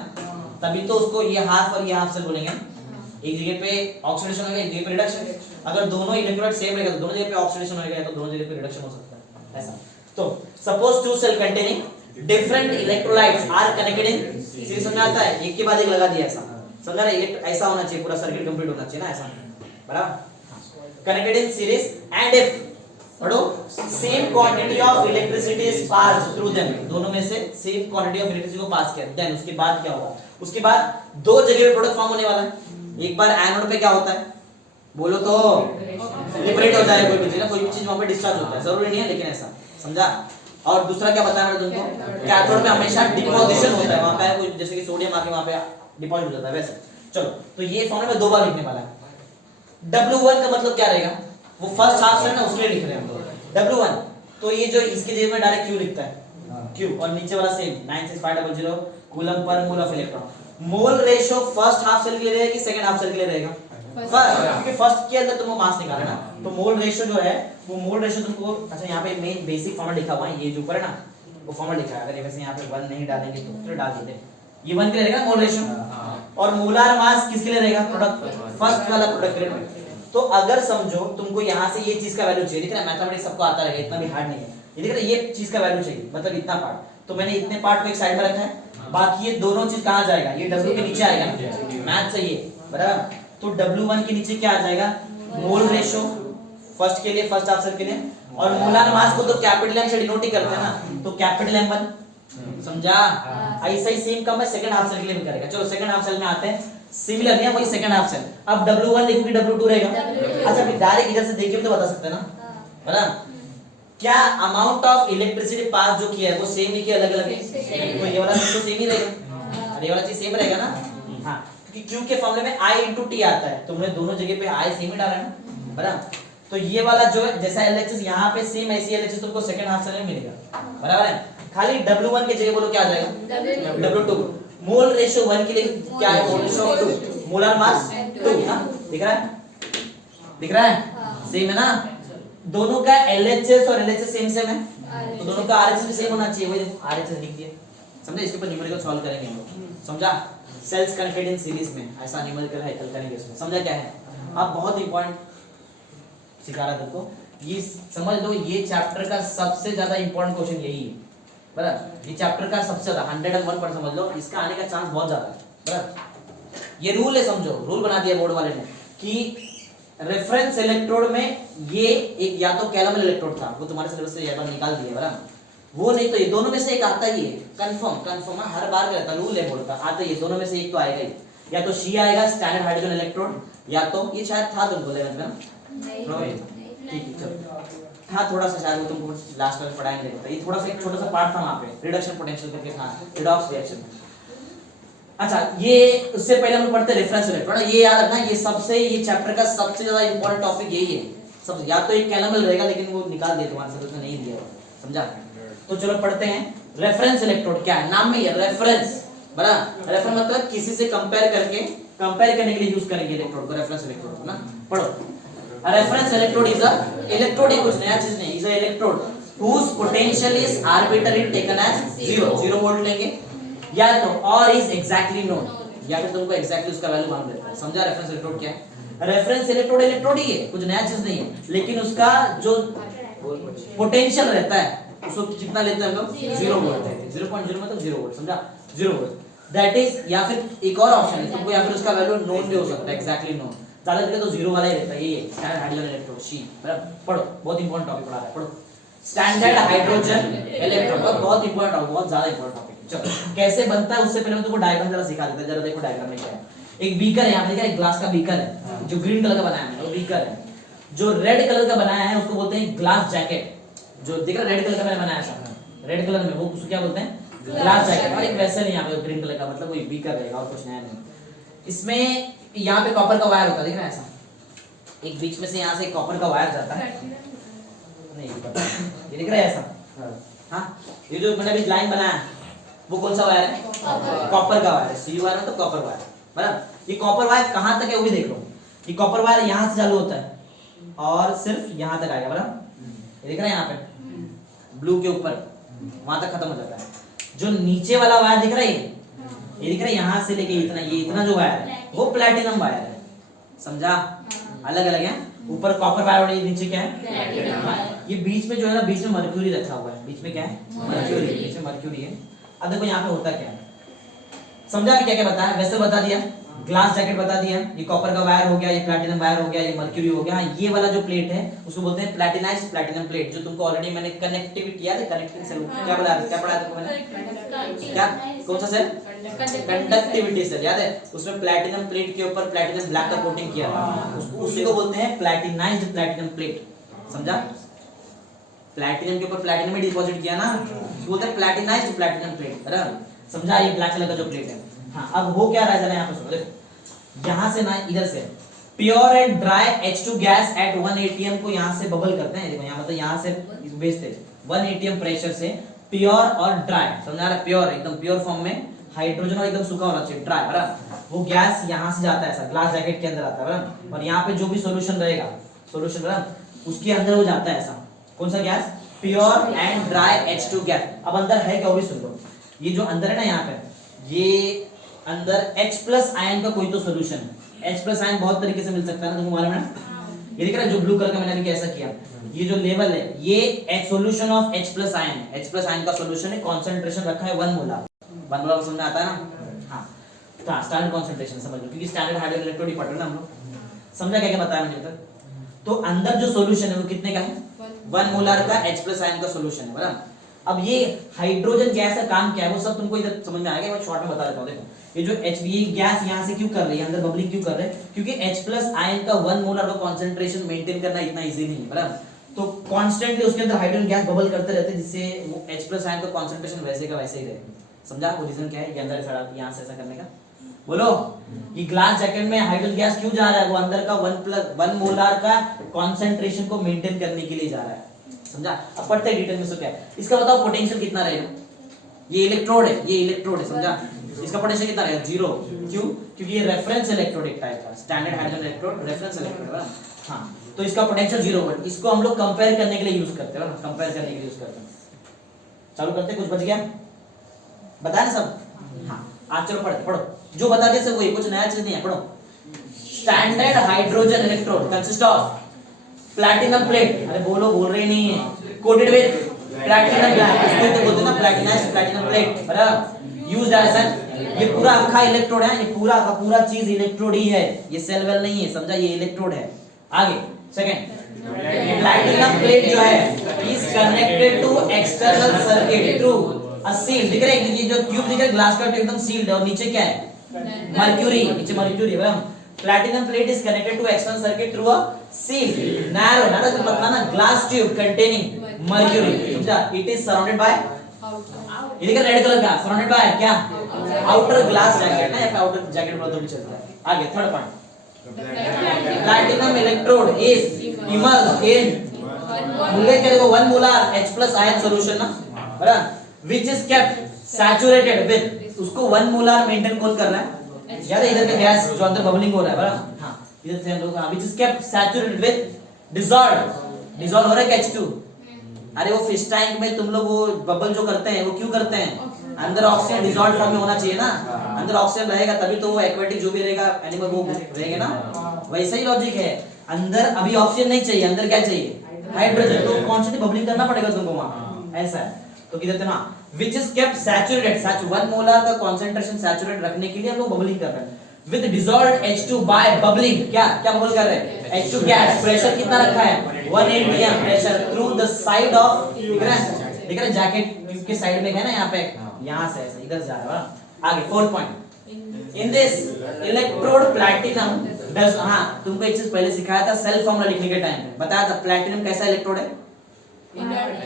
तभी तो उसको ये हाफ और ये हाफ सेल बोलेंगे। एक जगह पे ऑक्सीडेशन होगा, एक जगह पे रिडक्शन। अगर दोनों इलेक्ट्रोलाइट सेम रहेगा तो दोनों जगह पे ऑक्सीडेशन होगा, तो दोनों जगह पे रिडक्शन हो सकता है, ऐसा। तो suppose two cell containing different electrolytes are connected in series, समझ आता है, एक के बाद एक लगा दिया ऐसा, समझा ना, ऐसा होना चाहिए, पूरा सर्किट कंप्लीट होना चाहिए ना, ऐसा, बराबर, connected in series and if पढ़ो same quantity of electricity is passed through them, दोनों में से सेम क्वांटिटी ऑफ इलेक्ट्रिसिटी को पास किया, देन उसके बाद क्या होगा, उसके बाद दो जगह पे प्रोडक्ट फॉर्म होने वाला है। एक बार एनोड पे क्या होता है बोलो तो, लिबरेट हो जाए कोई भी चीज ना, कोई भी चीज वहां पे डिस्चार्ज होता है, जरूरी नहीं है लेकिन ऐसा, समझा। और दूसरा क्या बताया मैंने तुमको, कैथोड पे हमेशा डिपोजिशन होता है, वहां पे कोई जैसे कि सोडियम आके वहां पे डिपॉजिट हो जाता है वैसे। चलो तो ये फॉर्मूला में दो बार लिखने वाला है। W1 का मतलब क्या रहेगा, वो फर्स्ट हाफ सेल ना उसके लिए लिख रहे हैं हम लोग, W1 तो ये जो इसके जगह में डायरेक्ट Q लिखता है Q, और नीचे वाला सेम 96500 कूलम पर mole of electron. Mole ratio first half cell के लिए रहेगा कि सेकंड हाफ सेल के लिए रहेगा? क्योंकि फर्स्ट के अंदर तुमको मास निकालना है ना, तो मोल रेशियो जो है वो मोल रेशियो तुमको, अच्छा यहाँ पे मेन बेसिक फॉर्मूला लिखा हुआ है, ये जो ऊपर है ना वो फॉर्मूला लिखा है। अगर ये वैसे यहाँ पे 1 नहीं डालेंगे तो फिर डाल देते, ये 1 के लिए रहेगा मोल रेशियो, और मोलार मास किसके लिए रहेगा? प्रोडक्ट, फर्स्ट वाला प्रोडक्ट के लिए। तो अगर समझो तुमको यहाँ से ये चीज का वैल्यू चाहिए, दिख रहा है मैथमेटिक्स सबको आता रहेगा, इतना भी हार्ड नहीं है, ये दिख रहा है ये चीज का वैल्यू चाहिए, मतलब इतना पार्ट, तो मैंने इतने पार्ट को एक साइड में रखा है, बाकी ये दोनों चीज कहाँ जाएगा? ये W के नीचे आएगा ना, मैथ सही है बराबर। तो W1 के नीचे क्या आ जाएगा? मोल रेशियो फर्स्ट के लिए, फर्स्ट हाफ सेल के लिए, और मोलार मास को तो कैपिटल M से डिनोट ही करते हैं ना, तो कैपिटल M1, समझा? ऐसा ही सेम काम है सेकंड हाफ सेल के लिए भी करेगा। चलो सेकंड हाफ सेल में आते हैं, सिमिलर है वही सेकंड हाफ सेल। अब W1 लिखोगे W2 रहेगा, अच्छा फिर डायरेक्ट इधर से देख के तो बता सकते हैं ना, बराबर? क्या अमाउंट ऑफ इलेक्ट्रिसिटी पास जो किया है वो सेम ही कि अलग अलग है? तो ये वाला तो सेम ही रहेगा, और ये वाला चीज सेम रहेगा ना, हाँ, क्योंकि Q के फॉर्मूले में I into T आता है, तुमने दोनों जगह पे I सेम ही डाला है ना, बराबर? तो ये वाला जो है जैसा LHS यहाँ पे सेम, ऐसी LHS तुमको सेकंड हाफ सेल में मिलेगा, बराबर है? खाली W1 के जगह बोलो क्या आ जाएगा? W2। मोल रेशियो 1 के लिए क्या है? मोल रेशियो 2, मोलर मास 2 ना, दिख रहा है? दिख रहा है? सेम है ना? दोनों का LHS और LHS सेम सेम है, तो दोनों का RHS भी सेम होना चाहिए, वही RHS लिख दिया, समझे? इसके ऊपर न्यूमेरिकल सॉल्व करेंगे हम लोग, समझा? सेल्स कनेक्टेड इन सीरीज में ऐसा न्यूमेरिकल है, कल करेंगे उसमें, समझा क्या है? अब बहुत इंपॉर्टेंट सिखा रहा तुमको, ये समझ लो, ये चैप्टर का सबसे ज्यादा इंपॉर्टेंट क्वेश्चन यही है, बराबर? ये चैप्टर का सबसे ज्यादा 101% समझ लो, इसका आने का चांस बहुत ज्यादा है, बराबर? ये रूल है, समझो, रूल बना दिया बोर्ड वाले ने कि रेफरेंस इलेक्ट्रोड में ये एक या तो कैलमल इलेक्ट्रोड था, वो तुम्हारे सिलेबस से एक बार निकाल दिया, बराबर? वो नहीं तो ये दोनों में से एक आता ही है, कंफर्म हर बार रहता, रूल है बोर्ड का, आता ही है, दोनों में से एक तो आएगा ही, या तो शी आएगा स्टैंडर्ड हाइड्रोजन इलेक्ट्रोड, या तो ये शायद था तुमको 11th में ना, ठीक है चलो, हाँ थोड़ा सा शायद वो तुमको लास्ट में पढ़ाएंगे, ये थोड़ा सा एक छोटा सा पार्ट था वहाँ पे, रिडक्शन पोटेंशियल करके था, रिडॉक्स रिएक्शन। अच्छा, ये उससे पहले हम पढ़ते रेफरेंस इलेक्ट्रोड, ये याद रखना, ये सबसे, ये चैप्टर का सबसे ज्यादा इंपॉर्टेंट टॉपिक यही है, सब या तो एक कैलमल रहेगा, लेकिन वो निकाल दिया तुम्हारे सिलेबस में, नहीं दिया, समझा? तो चलो पढ़ते हैं, रेफरेंस इलेक्ट्रोड क्या है? नाम में ये रेफरेंस, बराबर? रेफरेंस मतलब किसी से कंपेयर करके, कंपेयर करने के लिए यूज करेंगे इलेक्ट्रोड को, रेफरेंस इलेक्ट्रोड ना, पढ़ो। A reference electrode is a electrode, कुछ नया चीज नहीं, is a electrode whose potential is arbitrarily taken as 0 volt लेंगे, या तो और is exactly known, या फिर तुमको exactly उसका वैल्यू मालूम रहता है, समझा? रेफरेंस इलेक्ट्रोड क्या है? रेफरेंस इलेक्ट्रोड इलेक्ट्रोड ही है, कुछ नया चीज नहीं है, लेकिन उसका जो पोटेंशियल रहता है उसको कितना लेते हैं हम लोग? 0 वोल्ट लेते हैं, 0.0 मतलब 0 वोल्ट, समझा? 0 वोल्ट, दैट इज, या फिर एक और ऑप्शन है तुमको, या फिर उसका वैल्यू नोन भी हो सकता है, एग्जैक्टली नोन, ज्यादा करके तो 0 वाला ही रहता है, ये स्टैंडर्ड हाइड्रोजन इलेक्ट्रोड, शी, बराबर? पढ़ो, बहुत इंपॉर्टेंट टॉपिक पढ़ा रहा है, पढ़ो, स्टैंडर्ड हाइड्रोजन इलेक्ट्रोड, बहुत इंपॉर्टेंट टॉपिक, बहुत ज्यादा इंपॉर्टेंट टॉपिक। चलो कैसे बनता है उससे पहले मैं तुमको डायग्राम जरा सिखा देता हूं, जरा देखो डायग्राम में क्या है। एक बीकर है, यहाँ पे एक ग्लास का बीकर है, जो ग्रीन कलर का बनाया है वो बीकर है। जो रेड कलर का बनाया है उसको बोलते हैं ग्लास जैकेट, जो दिख रहा है रेड कलर का मैंने बनाया था, रेड कलर में, वो उसको क्या बोलते हैं? Glass jacket. और एक वैसे नहीं, यहाँ पे ग्रीन कलर का, मतलब वही बीकर रहेगा और कुछ नया नहीं। इसमें यहाँ पे कॉपर का वायर होता है, दिख रहा है ऐसा, एक बीच में से यहाँ से कॉपर का वायर जाता है, नहीं ये दिख रहा है ऐसा, हाँ, ये जो मैंने अभी लाइन बनाया है वो कौन सा वायर है? कॉपर का वायर है, सी वायर मतलब कॉपर वायर, बराबर? ये कॉपर वायर कहाँ तक है वो भी देख लो, ये कॉपर वायर यहाँ से चालू होता है और सिर्फ यहाँ तक आएगा, बराबर? ये दिख रहा है यहाँ पे ब्लू के ऊपर, वहां तक खत्म हो जाता है। जो नीचे वाला वायर दिख रहा है, ये दिख रहा है यहाँ से लेके इतना, ये इतना जो वायर है वो प्लैटिनम वायर है, समझा? अलग अलग है, ऊपर कॉपर वायर और नीचे क्या है? ये बीच में जो है ना, बीच में मर्क्यूरी रखा हुआ है, बीच में क्या है? मर्क्यूरी, बीच में मर्क्यूरी है। अब देखो यहाँ पे होता क्या है, समझा? क्या क्या बताया? वैसे बता दिया, ग्लास जैकेट बता दिया, ये कॉपर का वायर हो गया, ये प्लैटिनम वायर हो गया, ये मर्क्यूरी हो गया। ये वाला जो प्लेट है उसको बोलते हैं प्लैटिनाइज्ड प्लैटिनम प्लेट, जो तुमको ऑलरेडी मैंने कनेक्टिविटी याद है, कनेक्टिंग सेल क्या पढ़ाया तुमको मैंने? क्या, कौन सा सेल? कंडक्टिविटी सेल, याद है? उसमें प्लैटिनम प्लेट के ऊपर प्लैटिनम ब्लैक का कोटिंग किया था, उसी को बोलते हैं प्लैटिनाइज्ड प्लैटिनम प्लेट, समझा? प्लैटिनम के ऊपर प्लैटिनम में डिपॉजिट किया ना, उसको बोलते हैं प्लैटिनाइज्ड प्लैटिनम प्लेट, बराबर? समझा? ये ब्लैक कलर का जो प्लेट है। हाँ, अब हो क्या रहा है जरा यहाँ पे सुनो, देखो यहाँ से ना, इधर से pure and dry H2 gas at 1 atm को यहाँ से बबल करते हैं, देखो यहाँ मतलब यहाँ से भेजते हैं 1 atm प्रेशर से प्योर और ड्राई, समझा रहा है? प्योर एकदम प्योर फॉर्म में हाइड्रोजन और एकदम सूखा होना चाहिए, ड्राई, बराबर। वो गैस यहाँ से जाता है ऐसा ग्लास जैकेट के अंदर आता है, बराबर। और यहाँ पे जो भी सॉल्यूशन रहेगा, सॉल्यूशन बराबर, उसके अंदर वो जाता है ऐसा, कौन सा gas? Pure and dry H2 gas. अब अंदर है क्या वो भी सुन लो। ये जो अंदर है ना यहाँ पे, ये अंदर H+ आयन का कोई तो सॉल्यूशन है। H+ आयन बहुत तरीके से मिल सकता है ना, तुमको मालूम है ना? ये दिख रहा है जो ब्लू कलर का मैंने अभी कैसा किया, ये जो लेवल है ये एक सॉल्यूशन ऑफ H+ आयन है। H+ आयन का सॉल्यूशन है, कंसंट्रेशन रखा है 1 मोलर। 1 मोलर समझ में आता है ना? हां, तो स्टैंडर्ड कंसंट्रेशन समझ लो, क्योंकि स्टैंडर्ड हाइड्रोजन इलेक्ट्रोड डिपार्टमेंट हम लोग समझा क्या क्या बताया मैंने तक। तो अंदर जो सॉल्यूशन है वो कितने का है? 1 मोलर का H+ आयन का सॉल्यूशन है, बराबर। अब ये हाइड्रोजन गैस का काम क्या है वो सब तुमको इधर समझ में आएगा, मैं शॉर्ट में बता देता हूं। देखो ये जो HBE गैस यहाँ से क्यों कर रही है, अंदर बबलिंग क्यों कर रहे हैं? क्योंकि H+ आयन का 1 मोलर का कंसंट्रेशन मेंटेन करना इतना इजी नहीं है, बराबर। तो कांस्टेंटली उसके अंदर हाइड्रोजन गैस बबल करते रहते हैं, जिससे वो H+ आयन का कंसंट्रेशन वैसे का वैसे ही रहे। समझा वो रीजन क्या है ये अंदर खड़ा यहाँ से ऐसा करने का? बोलो, ये ग्लास जैकेट में हाइड्रोजन गैस क्यों जा रहा है? वो अंदर का 1 मोलर का कंसंट्रेशन को मेंटेन करने के लिए जा रहा है, समझा? अब पढ़ते हैं डिटेल में। सो क्या है इसका बताओ, पोटेंशियल कितना रहेगा? ये इलेक्ट्रोड है, ये इलेक्ट्रोड है, समझा? इसका पोटेंशियल कितना रहेगा? 0। क्यों? क्योंकि ये रेफरेंस इलेक्ट्रोड एक टाइप का standard hydrogen electrode reference electrode है। हां, तो इसका पोटेंशियल 0 वोल्ट। इसको हम लोग कंपेयर करने के लिए यूज करते हैं ना, कंपेयर करने के लिए यूज करते हैं। चालू करते हैं, कुछ बच गया? बताया ना सब? हां, आज चलो पढ़ो। जो बता दे से वही, कुछ नया चीज नहीं है, पढ़ो। Standard hydrogen electrode consist of platinum plate, अरे बोलो, बोल रहे नहीं है, कोटेड विद प्लैटिनम प्लेट, इसको तो बोलते हैं ना प्लैटिनाइज्ड प्लैटिनम प्लेट, बराबर। यूज्ड एज एन, ये पूरा अखा इलेक्ट्रोड है, ये पूरा का पूरा चीज इलेक्ट्रोड ही है, ये सेल वेल नहीं है, समझा? ये इलेक्ट्रोड है। आगे सेकंड, प्लैटिनम प्लेट जो है is connected to external circuit through a seal, दिख रहा है ये जो ट्यूब दिख रहा है ग्लास का ट्यूब एकदम सील्ड है, और नीचे क्या है? मर्क्यूरी, नीचे मर्क्यूरी है, बराबर। Platinum plate is connected to external circuit through a sealed, narrow तो पतला ना glass tube containing mercury, समझा? It is surrounded by, ये देखा रेड कलर का, surrounded by क्या? Outer glass jacket ना, या फिर outer jacket बोला तो भी चलता है। आगे third point, platinum electrode is immersed in, भूल गए क्या? देखो 1 molar H+ ion solution ना, बराबर, which is kept saturated with, उसको 1 molar मेंटेन कौन कर रहा है? याद है इधर का गैस जो अंदर बबलिंग हो रहा है, बराबर। हां, इधर से हम लोग which is kept saturated with dissolved हो रहा है H2। अरे वो फिश टैंक में तुम लोग वो बबल जो करते हैं वो क्यों करते हैं? अंदर ऑक्सीजन डिसॉल्व फॉर्म में होना चाहिए ना, अंदर ऑक्सीजन रहेगा तभी तो वो एक्वेटिक जो भी रहेगा एनिमल वो रहेगा ना। वैसा ही लॉजिक है, अंदर अभी ऑक्सीजन नहीं चाहिए, अंदर क्या चाहिए? हाइड्रोजन, तो कांस्टेंटली बबलिंग करना पड़ेगा तुमको वहां, ऐसा है। तो किधर थे ना, which is kept saturated, 1 molar का कंसंट्रेशन सैचुरेट रखने के लिए हम लोग बबलिंग कर रहे हैं with dissolved H2 by bubbling, क्या बबल कर रहे हैं? H2 गैस, प्रेशर कितना रखा है? 1 atm pressure through the side of, दिख रहा है जैकेट ट्यूब के साइड में है ना, यहाँ पे, यहाँ से ऐसे इधर जा रहा है। आगे fourth point, in this electrode platinum does, हां तुमको एक चीज पहले सिखाया था सेल फॉर्मूला लिखने के टाइम पे, बताया था प्लैटिनम कैसा इलेक्ट्रोड है?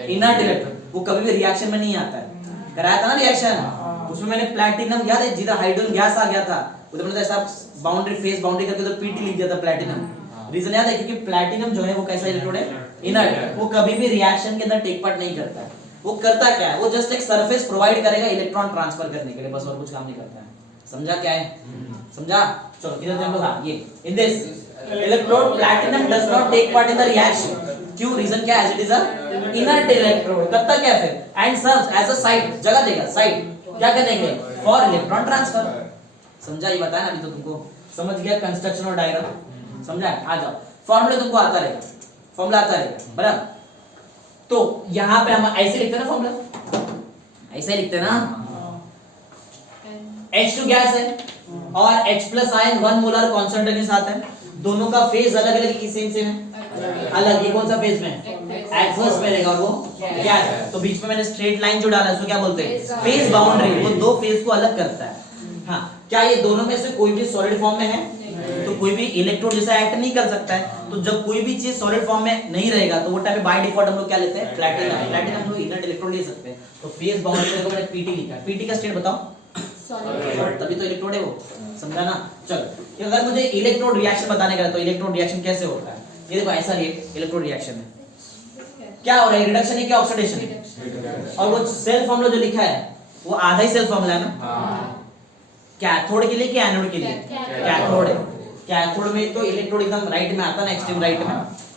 इनर्ट इलेक्ट्रोड, वो कभी भी रिएक्शन में नहीं आता है, कराया था ना रिएक्शन, उसमें मैंने प्लैटिनम, याद है जिधर हाइड्रोजन गैस आ गया था उधर मैंने ऐसा बाउंड्री फेस बाउंड्री करके उधर पीटी लिख दिया था प्लैटिनम। रीजन याद है? क्योंकि प्लैटिनम जो है वो कैसा इलेक्ट्रोड है? इनर्ट, वो कभी भी रिएक्शन के अंदर टेक पार्ट नहीं करता है। वो करता क्या है? वो जस्ट एक सरफेस प्रोवाइड करेगा इलेक्ट्रॉन ट्रांसफर करने के लिए, बस और कुछ काम नहीं करता है। समझा क्या है? समझा? चलो किधर थे हम लोग? हां, ये in this electrode platinum does not take part in the reaction. क्यों? रीजन क्या है? As it is a inert electrode. करता क्या फिर? And serves as a site, जगह देगा, साइट क्या करने के लिए? For electron transfer. समझा? ये बताया ना अभी तो तुमको, समझ गया कंस्ट्रक्शन और डायग्राम? समझा? आ जाओ, फॉर्मूला तुमको आता रहेगा, फॉर्मूला आता रहेगा, बराबर। तो यहां पे हम ऐसे लिखते हैं ना, फॉर्मूला ऐसे लिखते हैं ना, H2 गैस है और H+ आयन 1 मोलर कंसंट्रेशन साथ है, दोनों का फेज अलग अलग की सेम सेम है, अलग। ये कौन सा फेज में? एक्सिस में रहेगा, और वो क्या है? तो बीच में मैंने स्ट्रेट लाइन जो डाला है उसको क्या बोलते हैं? Phase boundary. वो दो फेज को अलग करता है। हाँ, क्या ये दोनों में से कोई भी सॉलिड फॉर्म में है? तो कोई भी इलेक्ट्रोड जैसा एक्ट नहीं कर सकता है। तो जब कोई भी चीज सॉलिड फॉर्म में नहीं रहेगा तो वो टाइप में बाय डिफॉल्ट हम लोग क्या लेते हैं? प्लैटिनम। प्लैटिनम हम लोग इनर्ट इलेक्ट्रोड ले सकते हैं। तो फेज बाउंड्री को मैंने पीटी लिखा है। पीटी का स्टेट बताओ। सॉलिड तभी तो इलेक्ट्रोड है वो, समझा ना। चलो कि अगर मुझे इलेक्ट्रोड रिएक्शन बताने का है तो इलेक्ट्रोड रिएक्शन कैसे होता है, ये देखो ऐसा इलेक्ट्रोड रिएक्शन है, क्या हो रहा है, रिडक्शन है क्या ऑक्सीडेशन है, और वो सेल फॉर्मूला जो लिखा है वो आधा ही सेल फॉर्मूला है ना, कैथोड के लिए कि एनोड के लिए, कैथोड है। कैथोड में तो इलेक्ट्रोड एकदम राइट में आता है ना, एक्सट्रीम राइट में,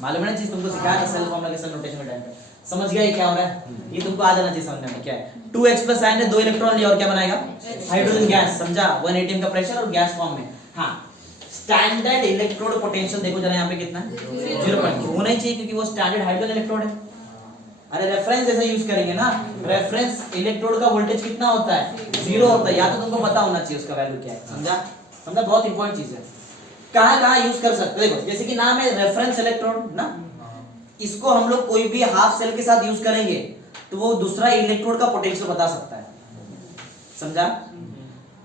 मालूम है ना चीज, तुमको सिखाया था सेल फॉर्मूला के साथ नोटेशन में टाइम पे, समझ गया ये क्या हो रहा है, ये तुमको आ जाना चाहिए समझने में। क्या है 2h प्लस आयन है, 2 इलेक्ट्रॉन लिया और क्या बनाएगा, हाइड्रोजन गैस, समझा, 1 एटम का प्रेशर और गैस फॉर्म में। हाँ, स्टैंडर्ड इलेक्ट्रोड पोटेंशियल देखो जरा यहाँ पे कितना है, 0.2 होना ही चाहिए क्योंकि वो स्टैंडर्ड हाइड्रोजन इलेक्ट्रोड है। अरे रेफरेंस ऐसा यूज करेंगे ना, रेफरेंस इलेक्ट्रोड का वोल्टेज कितना होता है, 0 होता है, या तो तुमको पता होना चाहिए उसका वैल्यू क्या है, समझा, समझा, बहुत इंपॉर्टेंट चीज है। कहाँ कहाँ यूज कर सकते हैं, देखो जैसे कि नाम है रेफरेंस इलेक्ट्रोड ना, इसको हम लोग कोई भी हाफ सेल के साथ यूज करेंगे तो वो दूसरा इलेक्ट्रोड का पोटेंशियल बता सकता है, समझा।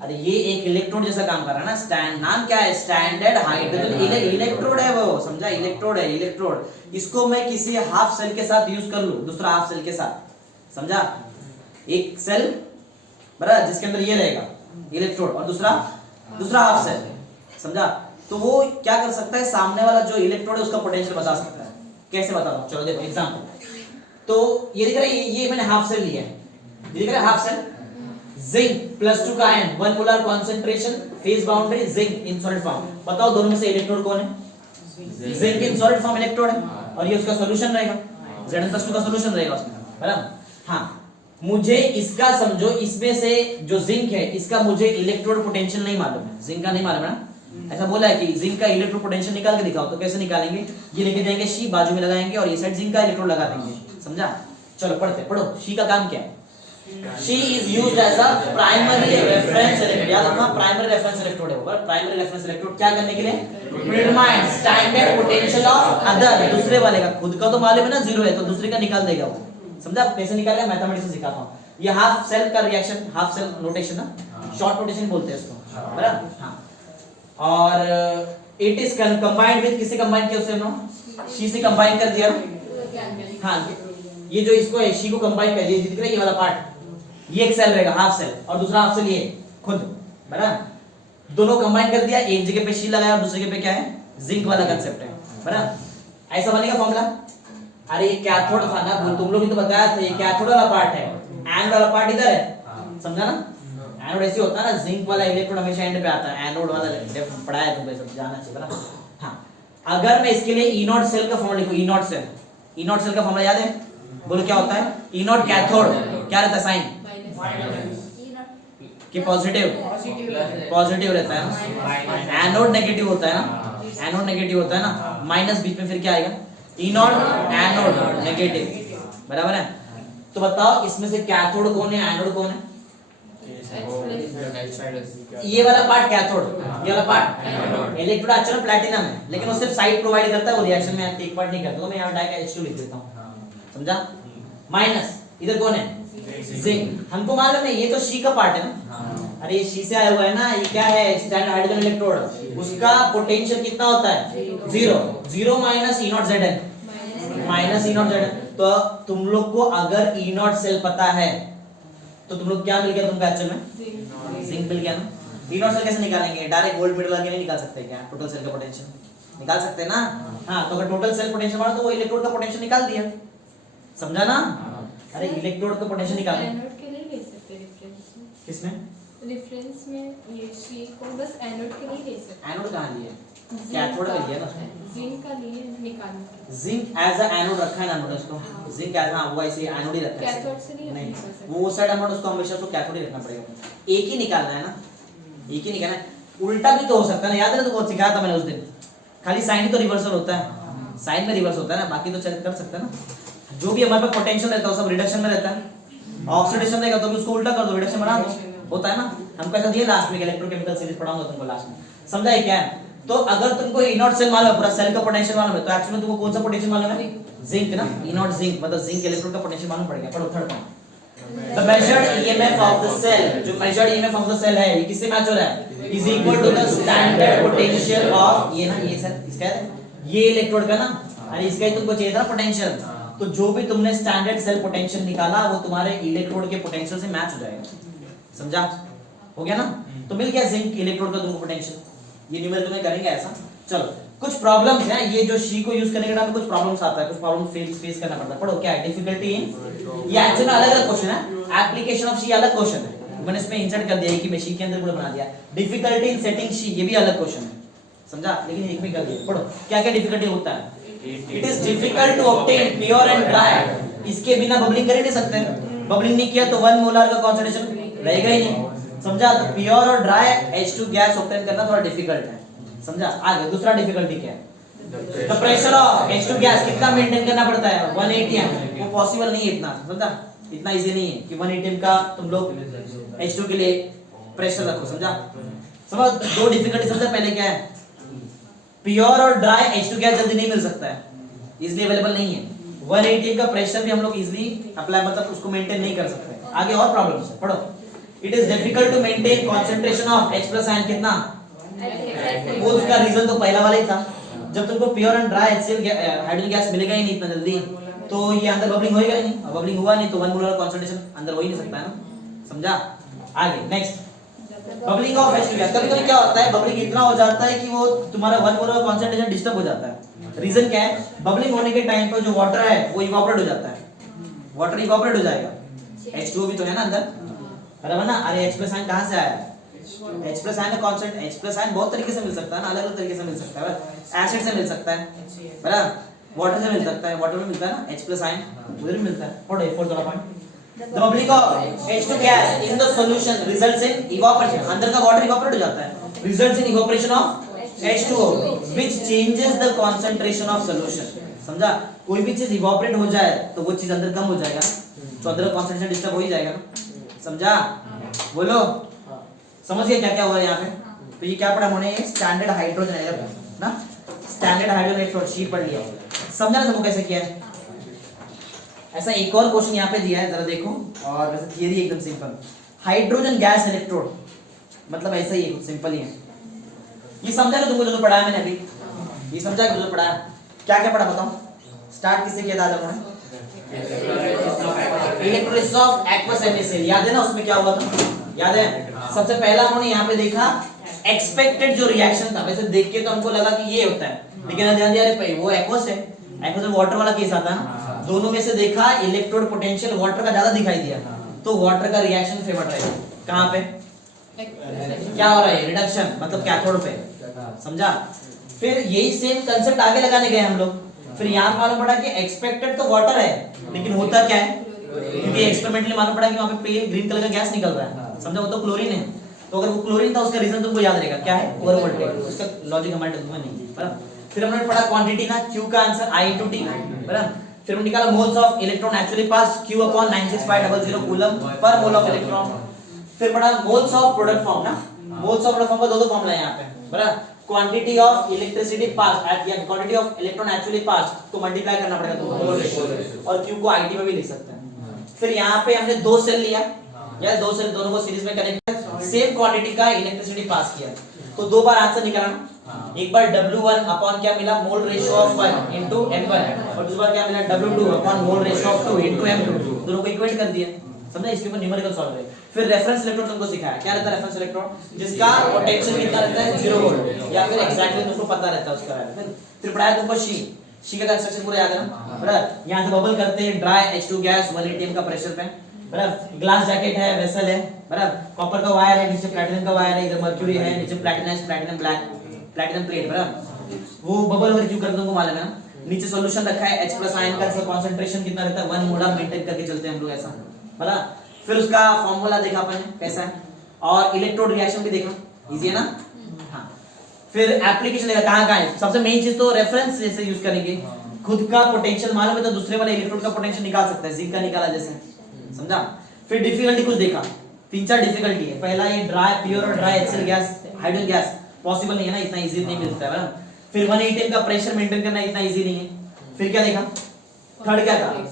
अरे ये एक इलेक्ट्रोड जैसा काम कर रहा है ना, स्टैंड, नाम क्या है, स्टैंडर्ड हाइड्रोजन इलेक्ट्रोड है वो, समझा, इलेक्ट्रोड है, इलेक्ट्रोड। इसको मैं किसी हाफ सेल के साथ यूज कर लूं, दूसरा हाफ सेल के साथ, समझा, एक सेल बराबर जिसके अंदर ये रहेगा इलेक्ट्रोड और दूसरा हाफ सेल, समझा, तो वो क्या कर सकता है, सामने वाला जो इलेक्ट्रोड है उसका पोटेंशियल बता सकता है। कैसे बताता हूं, चलो देखो एग्जांपल, तो ये दिख रहा है, ये मैंने हाफ सेल लिया है, ये दिख रहा है हाफ सेल, जिंक +2 का ion, 1 molar concentration, phase boundary, zinc in solid form, बताओ दोनों में से इलेक्ट्रोड कौन है, zinc in solid form electrode है, और ये उसका सॉल्यूशन रहेगा, Zn+2 का सॉल्यूशन रहेगा उसमें, बराबर। हाँ, मुझे इसका समझो, इसमें से जो जिंक है इसका मुझे इलेक्ट्रोड पोटेंशियल नहीं मालूम है, जिंक का नहीं मालूम है ना, ऐसा बोला है कि जिंक का इलेक्ट्रोड पोटेंशियल निकाल के दिखाओ, तो कैसे निकालेंगे, ये लेके जाएंगे शी, बाजू में लगाएंगे और ये साइड जिंक का इलेक्ट्रोड लगा देंगे, समझा। चलो पढ़ो, शी का काम क्या है, she is used as a primary reference electrode, याद रखना प्राइमरी रेफरेंस इलेक्ट्रोड है वो, प्राइमरी रेफरेंस इलेक्ट्रोड क्या करने के लिए, determine standard potential of other, दूसरे वाले का, खुद का तो मालूम है ना 0 है तो दूसरे का निकाल देगा वो, समझा, कैसे निकालेगा, मैथमेटिक्स से सिखाता हूं। ये हाफ सेल का रिएक्शन, हाफ सेल नोटेशन ना, शॉर्ट नोटेशन बोलते हैं इसको, बराबर। हां, और इट इज कंबाइंड विद, किसे कंबाइन किया उससे हम शी से कंबाइन कर दिया। हाँ, ये जो इसको है शी को कंबाइन कर दिया, दिख रहा है ये वाला पार्ट, ये एक सेल रहेगा हाफ सेल और दूसरा हाफ सेल ये खुद, बराबर, दोनों कंबाइन कर दिया, एक जगह पे शी लगाया और दूसरी जगह पे क्या है, जिंक वाला कांसेप्ट है, बराबर। ऐसा बनेगा फॉर्मूला। अरे ये कैथोड था ना, तुम लोग भी तो बताया था, ये कैथोड वाला पार्ट है, एनोड वाला पार्ट इधर है, समझा ना। एनोड ऐसे होता है ना, जिंक वाला इलेक्ट्रोड हमेशा एंड पे आता है, एनोड वाला लेफ्ट पढ़ाया तुमको, सब जाना चाहिए, बराबर। हाँ, अगर मैं इसके लिए ई नॉट सेल का फॉर्मूला लिखूं, ई नॉट सेल का फॉर्मूला याद है, बोलो क्या होता है, ई नॉट कैथोड क्या रहता है साइन, कि पॉजिटिव रहता है ना, एनोड नेगेटिव होता है ना, एनोड नेगेटिव होता है ना, माइनस बीच में फिर क्या आएगा, ई नॉट एनोड नेगेटिव, बराबर है। तो बताओ इसमें से कैथोड कौन है, एनोड कौन है, ये वाला पार्ट कैथोड, ये वाला पार्ट इलेक्ट्रोड अच्छा प्लैटिनम है, लेकिन वो सिर्फ साइड प्रोवाइड करता है, वो रिएक्शन में टेक पार्ट नहीं करता, तो मैं यहां डायरेक्ट H2 लिख देता हूं, समझा। माइनस इधर कौन है, जिंक, हमको मालूम है ये तो शी का पार्ट है ना, अरे ये शी से आया हुआ है ना, ये क्या है, स्टैंडर्ड हाइड्रोजन इलेक्ट्रोड, उसका पोटेंशियल कितना होता है, 0 minus E not Zn, minus E not Zn। तो तुम लोग को अगर ई नॉट सेल पता है तो तुम लोग क्या मिल गया तुमको एक्चुअल में, जिंक मिल गया ना। ई नॉट सेल कैसे निकालेंगे, डायरेक्ट वोल्ट मीटर लगा के नहीं निकाल सकते क्या, टोटल सेल का पोटेंशियल निकाल सकते हैं ना। हाँ, तो अगर टोटल सेल पोटेंशियल मानो तो वो इलेक्ट्रोड का पोटेंशियल निकाल दिया, समझा ना। अरे इलेक्ट्रोड का पोटेंशियल निकालना, एनोड के लिए ले सकते हैं रेफरेंस में, किसमें, रेफरेंस में ये शी को बस एनोड के लिए ले सकते हैं। एनोड कहां लिया, कैथोड का लिया ना उसने, जिंक का लिए निकालना, जिंक एज अ एनोड रखा है ना हमने उसको, जिंक एज हां वो ऐसे एनोड ही रखा है, कैथोड से नहीं नहीं निकाल सकते। वो साइड हमने उसको हमेशा उसको कैथोड ही रखना पड़ेगा, एक ही निकालना है ना, एक ही निकालना है। उल्टा भी तो हो सकता है ना, याद है ना, तो बहुत सिखाया था मैंने उस दिन, खाली साइन ही तो रिवर्सल होता है, साइन में रिवर्स होता है ना, बाकी तो चेक कर सकते हैं ना। जो भी हमारे पास पोटेंशियल रहता है वो सब रिडक्शन में रहता है, ऑक्सीडेशन रहेगा तो भी उसको उल्टा कर दो, रिडक्शन बना दो, होता है ना। हमको ऐसा दिया लास्ट में, इलेक्ट्रोकेमिकल सीरीज पढ़ाऊंगा तुमको लास्ट में, समझा है क्या है। तो अगर तुमको ई नॉट सेल मालूम है, पूरा सेल का पोटेंशियल मालूम है, तो एक्चुअली तुमको कौन सा पोटेंशियल मालूम है, जिंक ना, ई नॉट जिंक, मतलब जिंक इलेक्ट्रोड का पोटेंशियल मालूम पड़ेगा। पढ़ो third point, the measured EMF of the cell, जो measured EMF of the cell है ये किससे मैच हो रहा है, is equal to the standard potential of, ये ना, ये सर इसका है, ये इलेक्ट्रोड का ना, अरे इसका ही तुमको चाहिए था पोटेंशियल, तो जो भी तुमने स्टैंडर्ड सेल पोटेंशियल निकाला वो तुम्हारे इलेक्ट्रोड के पोटेंशियल से मैच हो जाएगा, समझा। हो गया ना? तो मिल गया जिंक इलेक्ट्रोड का तुमको पोटेंशियल, ये न्यूमेरिकल में करेंगे ऐसा। चलो कुछ प्रॉब्लम्स हैं, ये जो शी को यूज करने के टाइम में कुछ प्रॉब्लम्स आता है, कुछ प्रॉब्लम फेस करना पड़ता है। पढ़ो क्या है डिफिकल्टी इन, ये एक्चुअली अलग अलग क्वेश्चन है, एप्लीकेशन ऑफ शी अलग क्वेश्चन है, मैंने इसमें इंसर्ट कर दिया है कि मैं शी के अंदर पूरा बना दिया। डिफिकल्टी इन सेटिंग शी ये भी अलग क्वेश्चन है, समझा? लेकिन एक भी कर दिया। पढ़ो क्या क्या डिफिकल्टी होता है। It is difficult to obtain pure and dry, इसके बिना बबलिंग कर ही नहीं सकते, बबलिंग नहीं किया तो 1 मोलर का कंसंट्रेशन रहेगा ही नहीं, समझा? तो प्योर और ड्राई H2 गैस ऑब्टेन करना थोड़ा डिफिकल्ट है, समझा? आगे दूसरा डिफिकल्टी क्या है? The pressure of H2 gas कितना मेंटेन करना पड़ता है? 1 atm, वो पॉसिबल नहीं है इतना, समझा? इतना इजी नहीं है कि 1 atm का तुम लोग H2 के लिए प्रेशर रखो, समझा? समझ दो डिफिकल्टी। सबसे पहले क्या है, प्योर और ड्राई H2 गैस जल्दी नहीं मिल सकता है, इजीली अवेलेबल नहीं है। 1 atm का प्रेशर भी हम लोग इजीली अप्लाई मतलब उसको मेंटेन नहीं कर सकते। आगे और प्रॉब्लम्स है, पढ़ो। It is difficult to maintain concentration of H+ ion कितना, वो उसका रीजन तो पहला वाला ही था, जब तुमको pure and dry HCl hydrogen gas मिलेगा ही नहीं इतना जल्दी, तो ये अंदर बबलिंग होएगा ही नहीं, और बबलिंग हुआ नहीं तो 1 मोलर कंसंट्रेशन अंदर हो ही नहीं सकता है ना, समझा? आगे next, bubbling of H2 gas. कभी-कभी क्या होता है, बबलिंग इतना हो जाता है कि वो तुम्हारा 1 मोलर कंसंट्रेशन डिस्टर्ब हो जाता है। रीजन क्या है, बबलिंग होने के टाइम पर जो वाटर है वो इवापोरेट हो जाता है, वाटर इवापोरेट हो जाएगा, H2O भी तो है ना अंदर, बराबर ना? अरे H+ आयन कहां से आया? H+ आयन का कांस्टेंट, H+ आयन बहुत तरीके से मिल सकता है ना, अलग अलग तरीके से मिल सकता है, एसिड से मिल सकता है, बराबर? वाटर से मिल सकता है, वाटर में मिलता है ना H+ आयन, उधर भी मिलता है। पढ़ो फोर्थ वाला point, the bubbling of H2 gas in the solution results in evaporation, अंदर का वाटर इवापोरेट हो जाता है, results in evaporation of H2O which changes the concentration of solution, समझा? कोई भी चीज इवापोरेट हो जाए तो वो चीज अंदर कम हो जाएगा, तो अंदर का कंसंट्रेशन डिस्टर्ब हो ही जाएगा ना, समझा? बोलो समझ गए क्या क्या हुआ यहाँ पे? तो ये क्या पढ़ा हमने, स्टैंडर्ड हाइड्रोजन इलेक्ट्रोड ना, स्टैंडर्ड हाइड्रोजन इलेक्ट्रोड शी पढ़ लिया, समझा ना सबको कैसे किया है? ऐसा एक और क्वेश्चन यहाँ पे दिया है, जरा देखो, और वैसे थियरी एकदम सिंपल, हाइड्रोजन गैस इलेक्ट्रोड मतलब ऐसा ही है, सिंपल ही है। ये समझा ना तुमको जो पढ़ा है मैंने अभी, ये समझा कि जो पढ़ा है? क्या क्या पढ़ा बताओ? स्टार्ट किससे किया था हमने? इलेक्ट्रोलिसिस ऑफ एक्वस NaCl, याद है ना उसमें क्या हुआ था? याद है? सबसे पहला हमने यहाँ पे देखा एक्सपेक्टेड जो रिएक्शन था, वैसे देख के तो हमको लगा कि ये होता है, लेकिन ध्यान दिया अरे वो एक्वस है, एक्वस में वाटर वाला केस आता है, दोनों में से देखा इलेक्ट्रोड पोटेंशियल वाटर का ज्यादा दिखाई दिया, तो वाटर का रिएक्शन फेवर रहेगा। कहां पे क्या हो रहा है? रिडक्शन, मतलब कैथोड पे, समझा? फिर यही सेम कांसेप्ट आगे लगाने गए हम लोग, फिर यहाँ मालूम पड़ा कि एक्सपेक्टेड तो वाटर है, लेकिन होता क्या है, क्योंकि एक्सपेरिमेंटली मालूम पड़ा कि वहां पे पेल ग्रीन कलर का गैस निकल रहा है, समझा? वो तो क्लोरीन है, तो अगर वो क्लोरीन था उसका रीजन तुमको याद रहेगा, क्या है? ओवर वोल्टेज, उसका लॉजिक हमारे दिमाग में नहीं, बराबर? फिर हमने पढ़ा क्वांटिटी ना, Q का आंसर I/T, बराबर? फिर हमने निकाला moles of electron actually pass, Q/96500 coulomb पर मोल ऑफ इलेक्ट्रॉन। फिर पढ़ा मोल्स ऑफ प्रोडक्ट फॉर्म ना, मोल्स ऑफ प्रोडक्ट फॉर्म का दो फॉर्मूला है यहाँ पे, बराबर? Quantity of electricity pass at या quantity of electron actually pass तो मल्टीप्लाई करना पड़ेगा तुमको, और Q को IT में भी लिख सकते हैं। फिर यहाँ पे हमने दो सेल लिया, या दो सेल दोनों को सीरीज में कनेक्ट किया, सेम क्वांटिटी का इलेक्ट्रिसिटी पास किया, तो दो बार आंसर निकालना, एक बार W1 अपॉन क्या मिला, mole ratio of 1 into M1, और दूसरी बार क्या मिला, W2 upon mole ratio of 2 into M2, दोनों को इक्वेट कर दिया, समझा? इसके ऊपर न्यूमेरिकल सॉल्व है। फिर रेफरेंस इलेक्ट्रॉन तुमको सिखाया, क्या रहता है रेफरेंस इलेक्ट्रॉन? जिसका पोटेंशियल कितना रहता है, 0 वोल्ट, या फिर एग्जैक्टली तुमको पता रहता है उसका वैल्यू। फिर पढ़ाया तुमको शी का कंस्ट्रक्शन पूरा याद है ना, बराबर? यहां से बबल करते हैं ड्राई H2 गैस 1 atm का प्रेशर पे, बराबर? ग्लास जैकेट है, वेसल है, बराबर? कॉपर का वायर है, नीचे प्लैटिनम का वायर है, इधर मर्क्यूरी है, नीचे प्लैटिनम ब्लैक, प्लैटिनम प्लेट, बराबर? वो बबल और क्यों करते तुमको मालूम है ना? नीचे सॉल्यूशन रखा है H+ आयन का, इसका कंसंट्रेशन कितना रहता है, 1 मोलर मेंटेन करके चलते हैं हम लोग ऐसा, बराबर? फिर उसका फार्मूला देखा अपन कैसा है, और इलेक्ट्रोड रिएक्शन भी देखा, इजी है ना? हाँ। फिर एप्लीकेशन देखा कहां है, सबसे मेन चीज तो रेफरेंस जैसे यूज करेंगे, खुद का पोटेंशियल मालूम है तो दूसरे वाले इलेक्ट्रोड का पोटेंशियल निकाल सकते हैं, जिंक का निकाला जैसे, समझा? फिर डिफिकल्टी कुछ देखा, 3-4 डिफिकल्टी है। पहला ये ड्राई प्योर और dry HCl gas hydrogen gas possible नहीं है ना, इतना इजी नहीं मिलता है, बराबर? फिर 1 atm का प्रेशर मेंटेन करना इतना इजी नहीं है। फिर क्या देखा, थर्ड क्या था,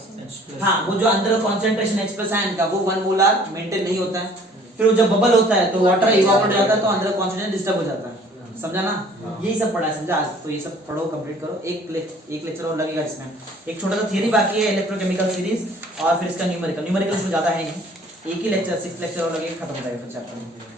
हाँ वो जो अंदर कंसंट्रेशन H+ आयन का वो 1 मोलर मेंटेन नहीं होता है। फिर वो जब बबल होता है तो वाटर इवापोरेट हो जाता है, तो अंदर कंसंट्रेशन डिस्टर्ब हो जाता है, समझा ना? यही सब पढ़ा है, समझा? आज तो ये सब पढ़ो, कंप्लीट करो, एक लेक्चर और लगेगा इसमें, एक छोटा सा थियरी बाकी है इलेक्ट्रोकेमिकल सीरीज, और फिर इसका न्यूमेरिकल इसमें ज्यादा है नहीं, एक ही लेक्चर 6 लेक्चर और लगेगा, खत्म हो जाएगा चैप्टर।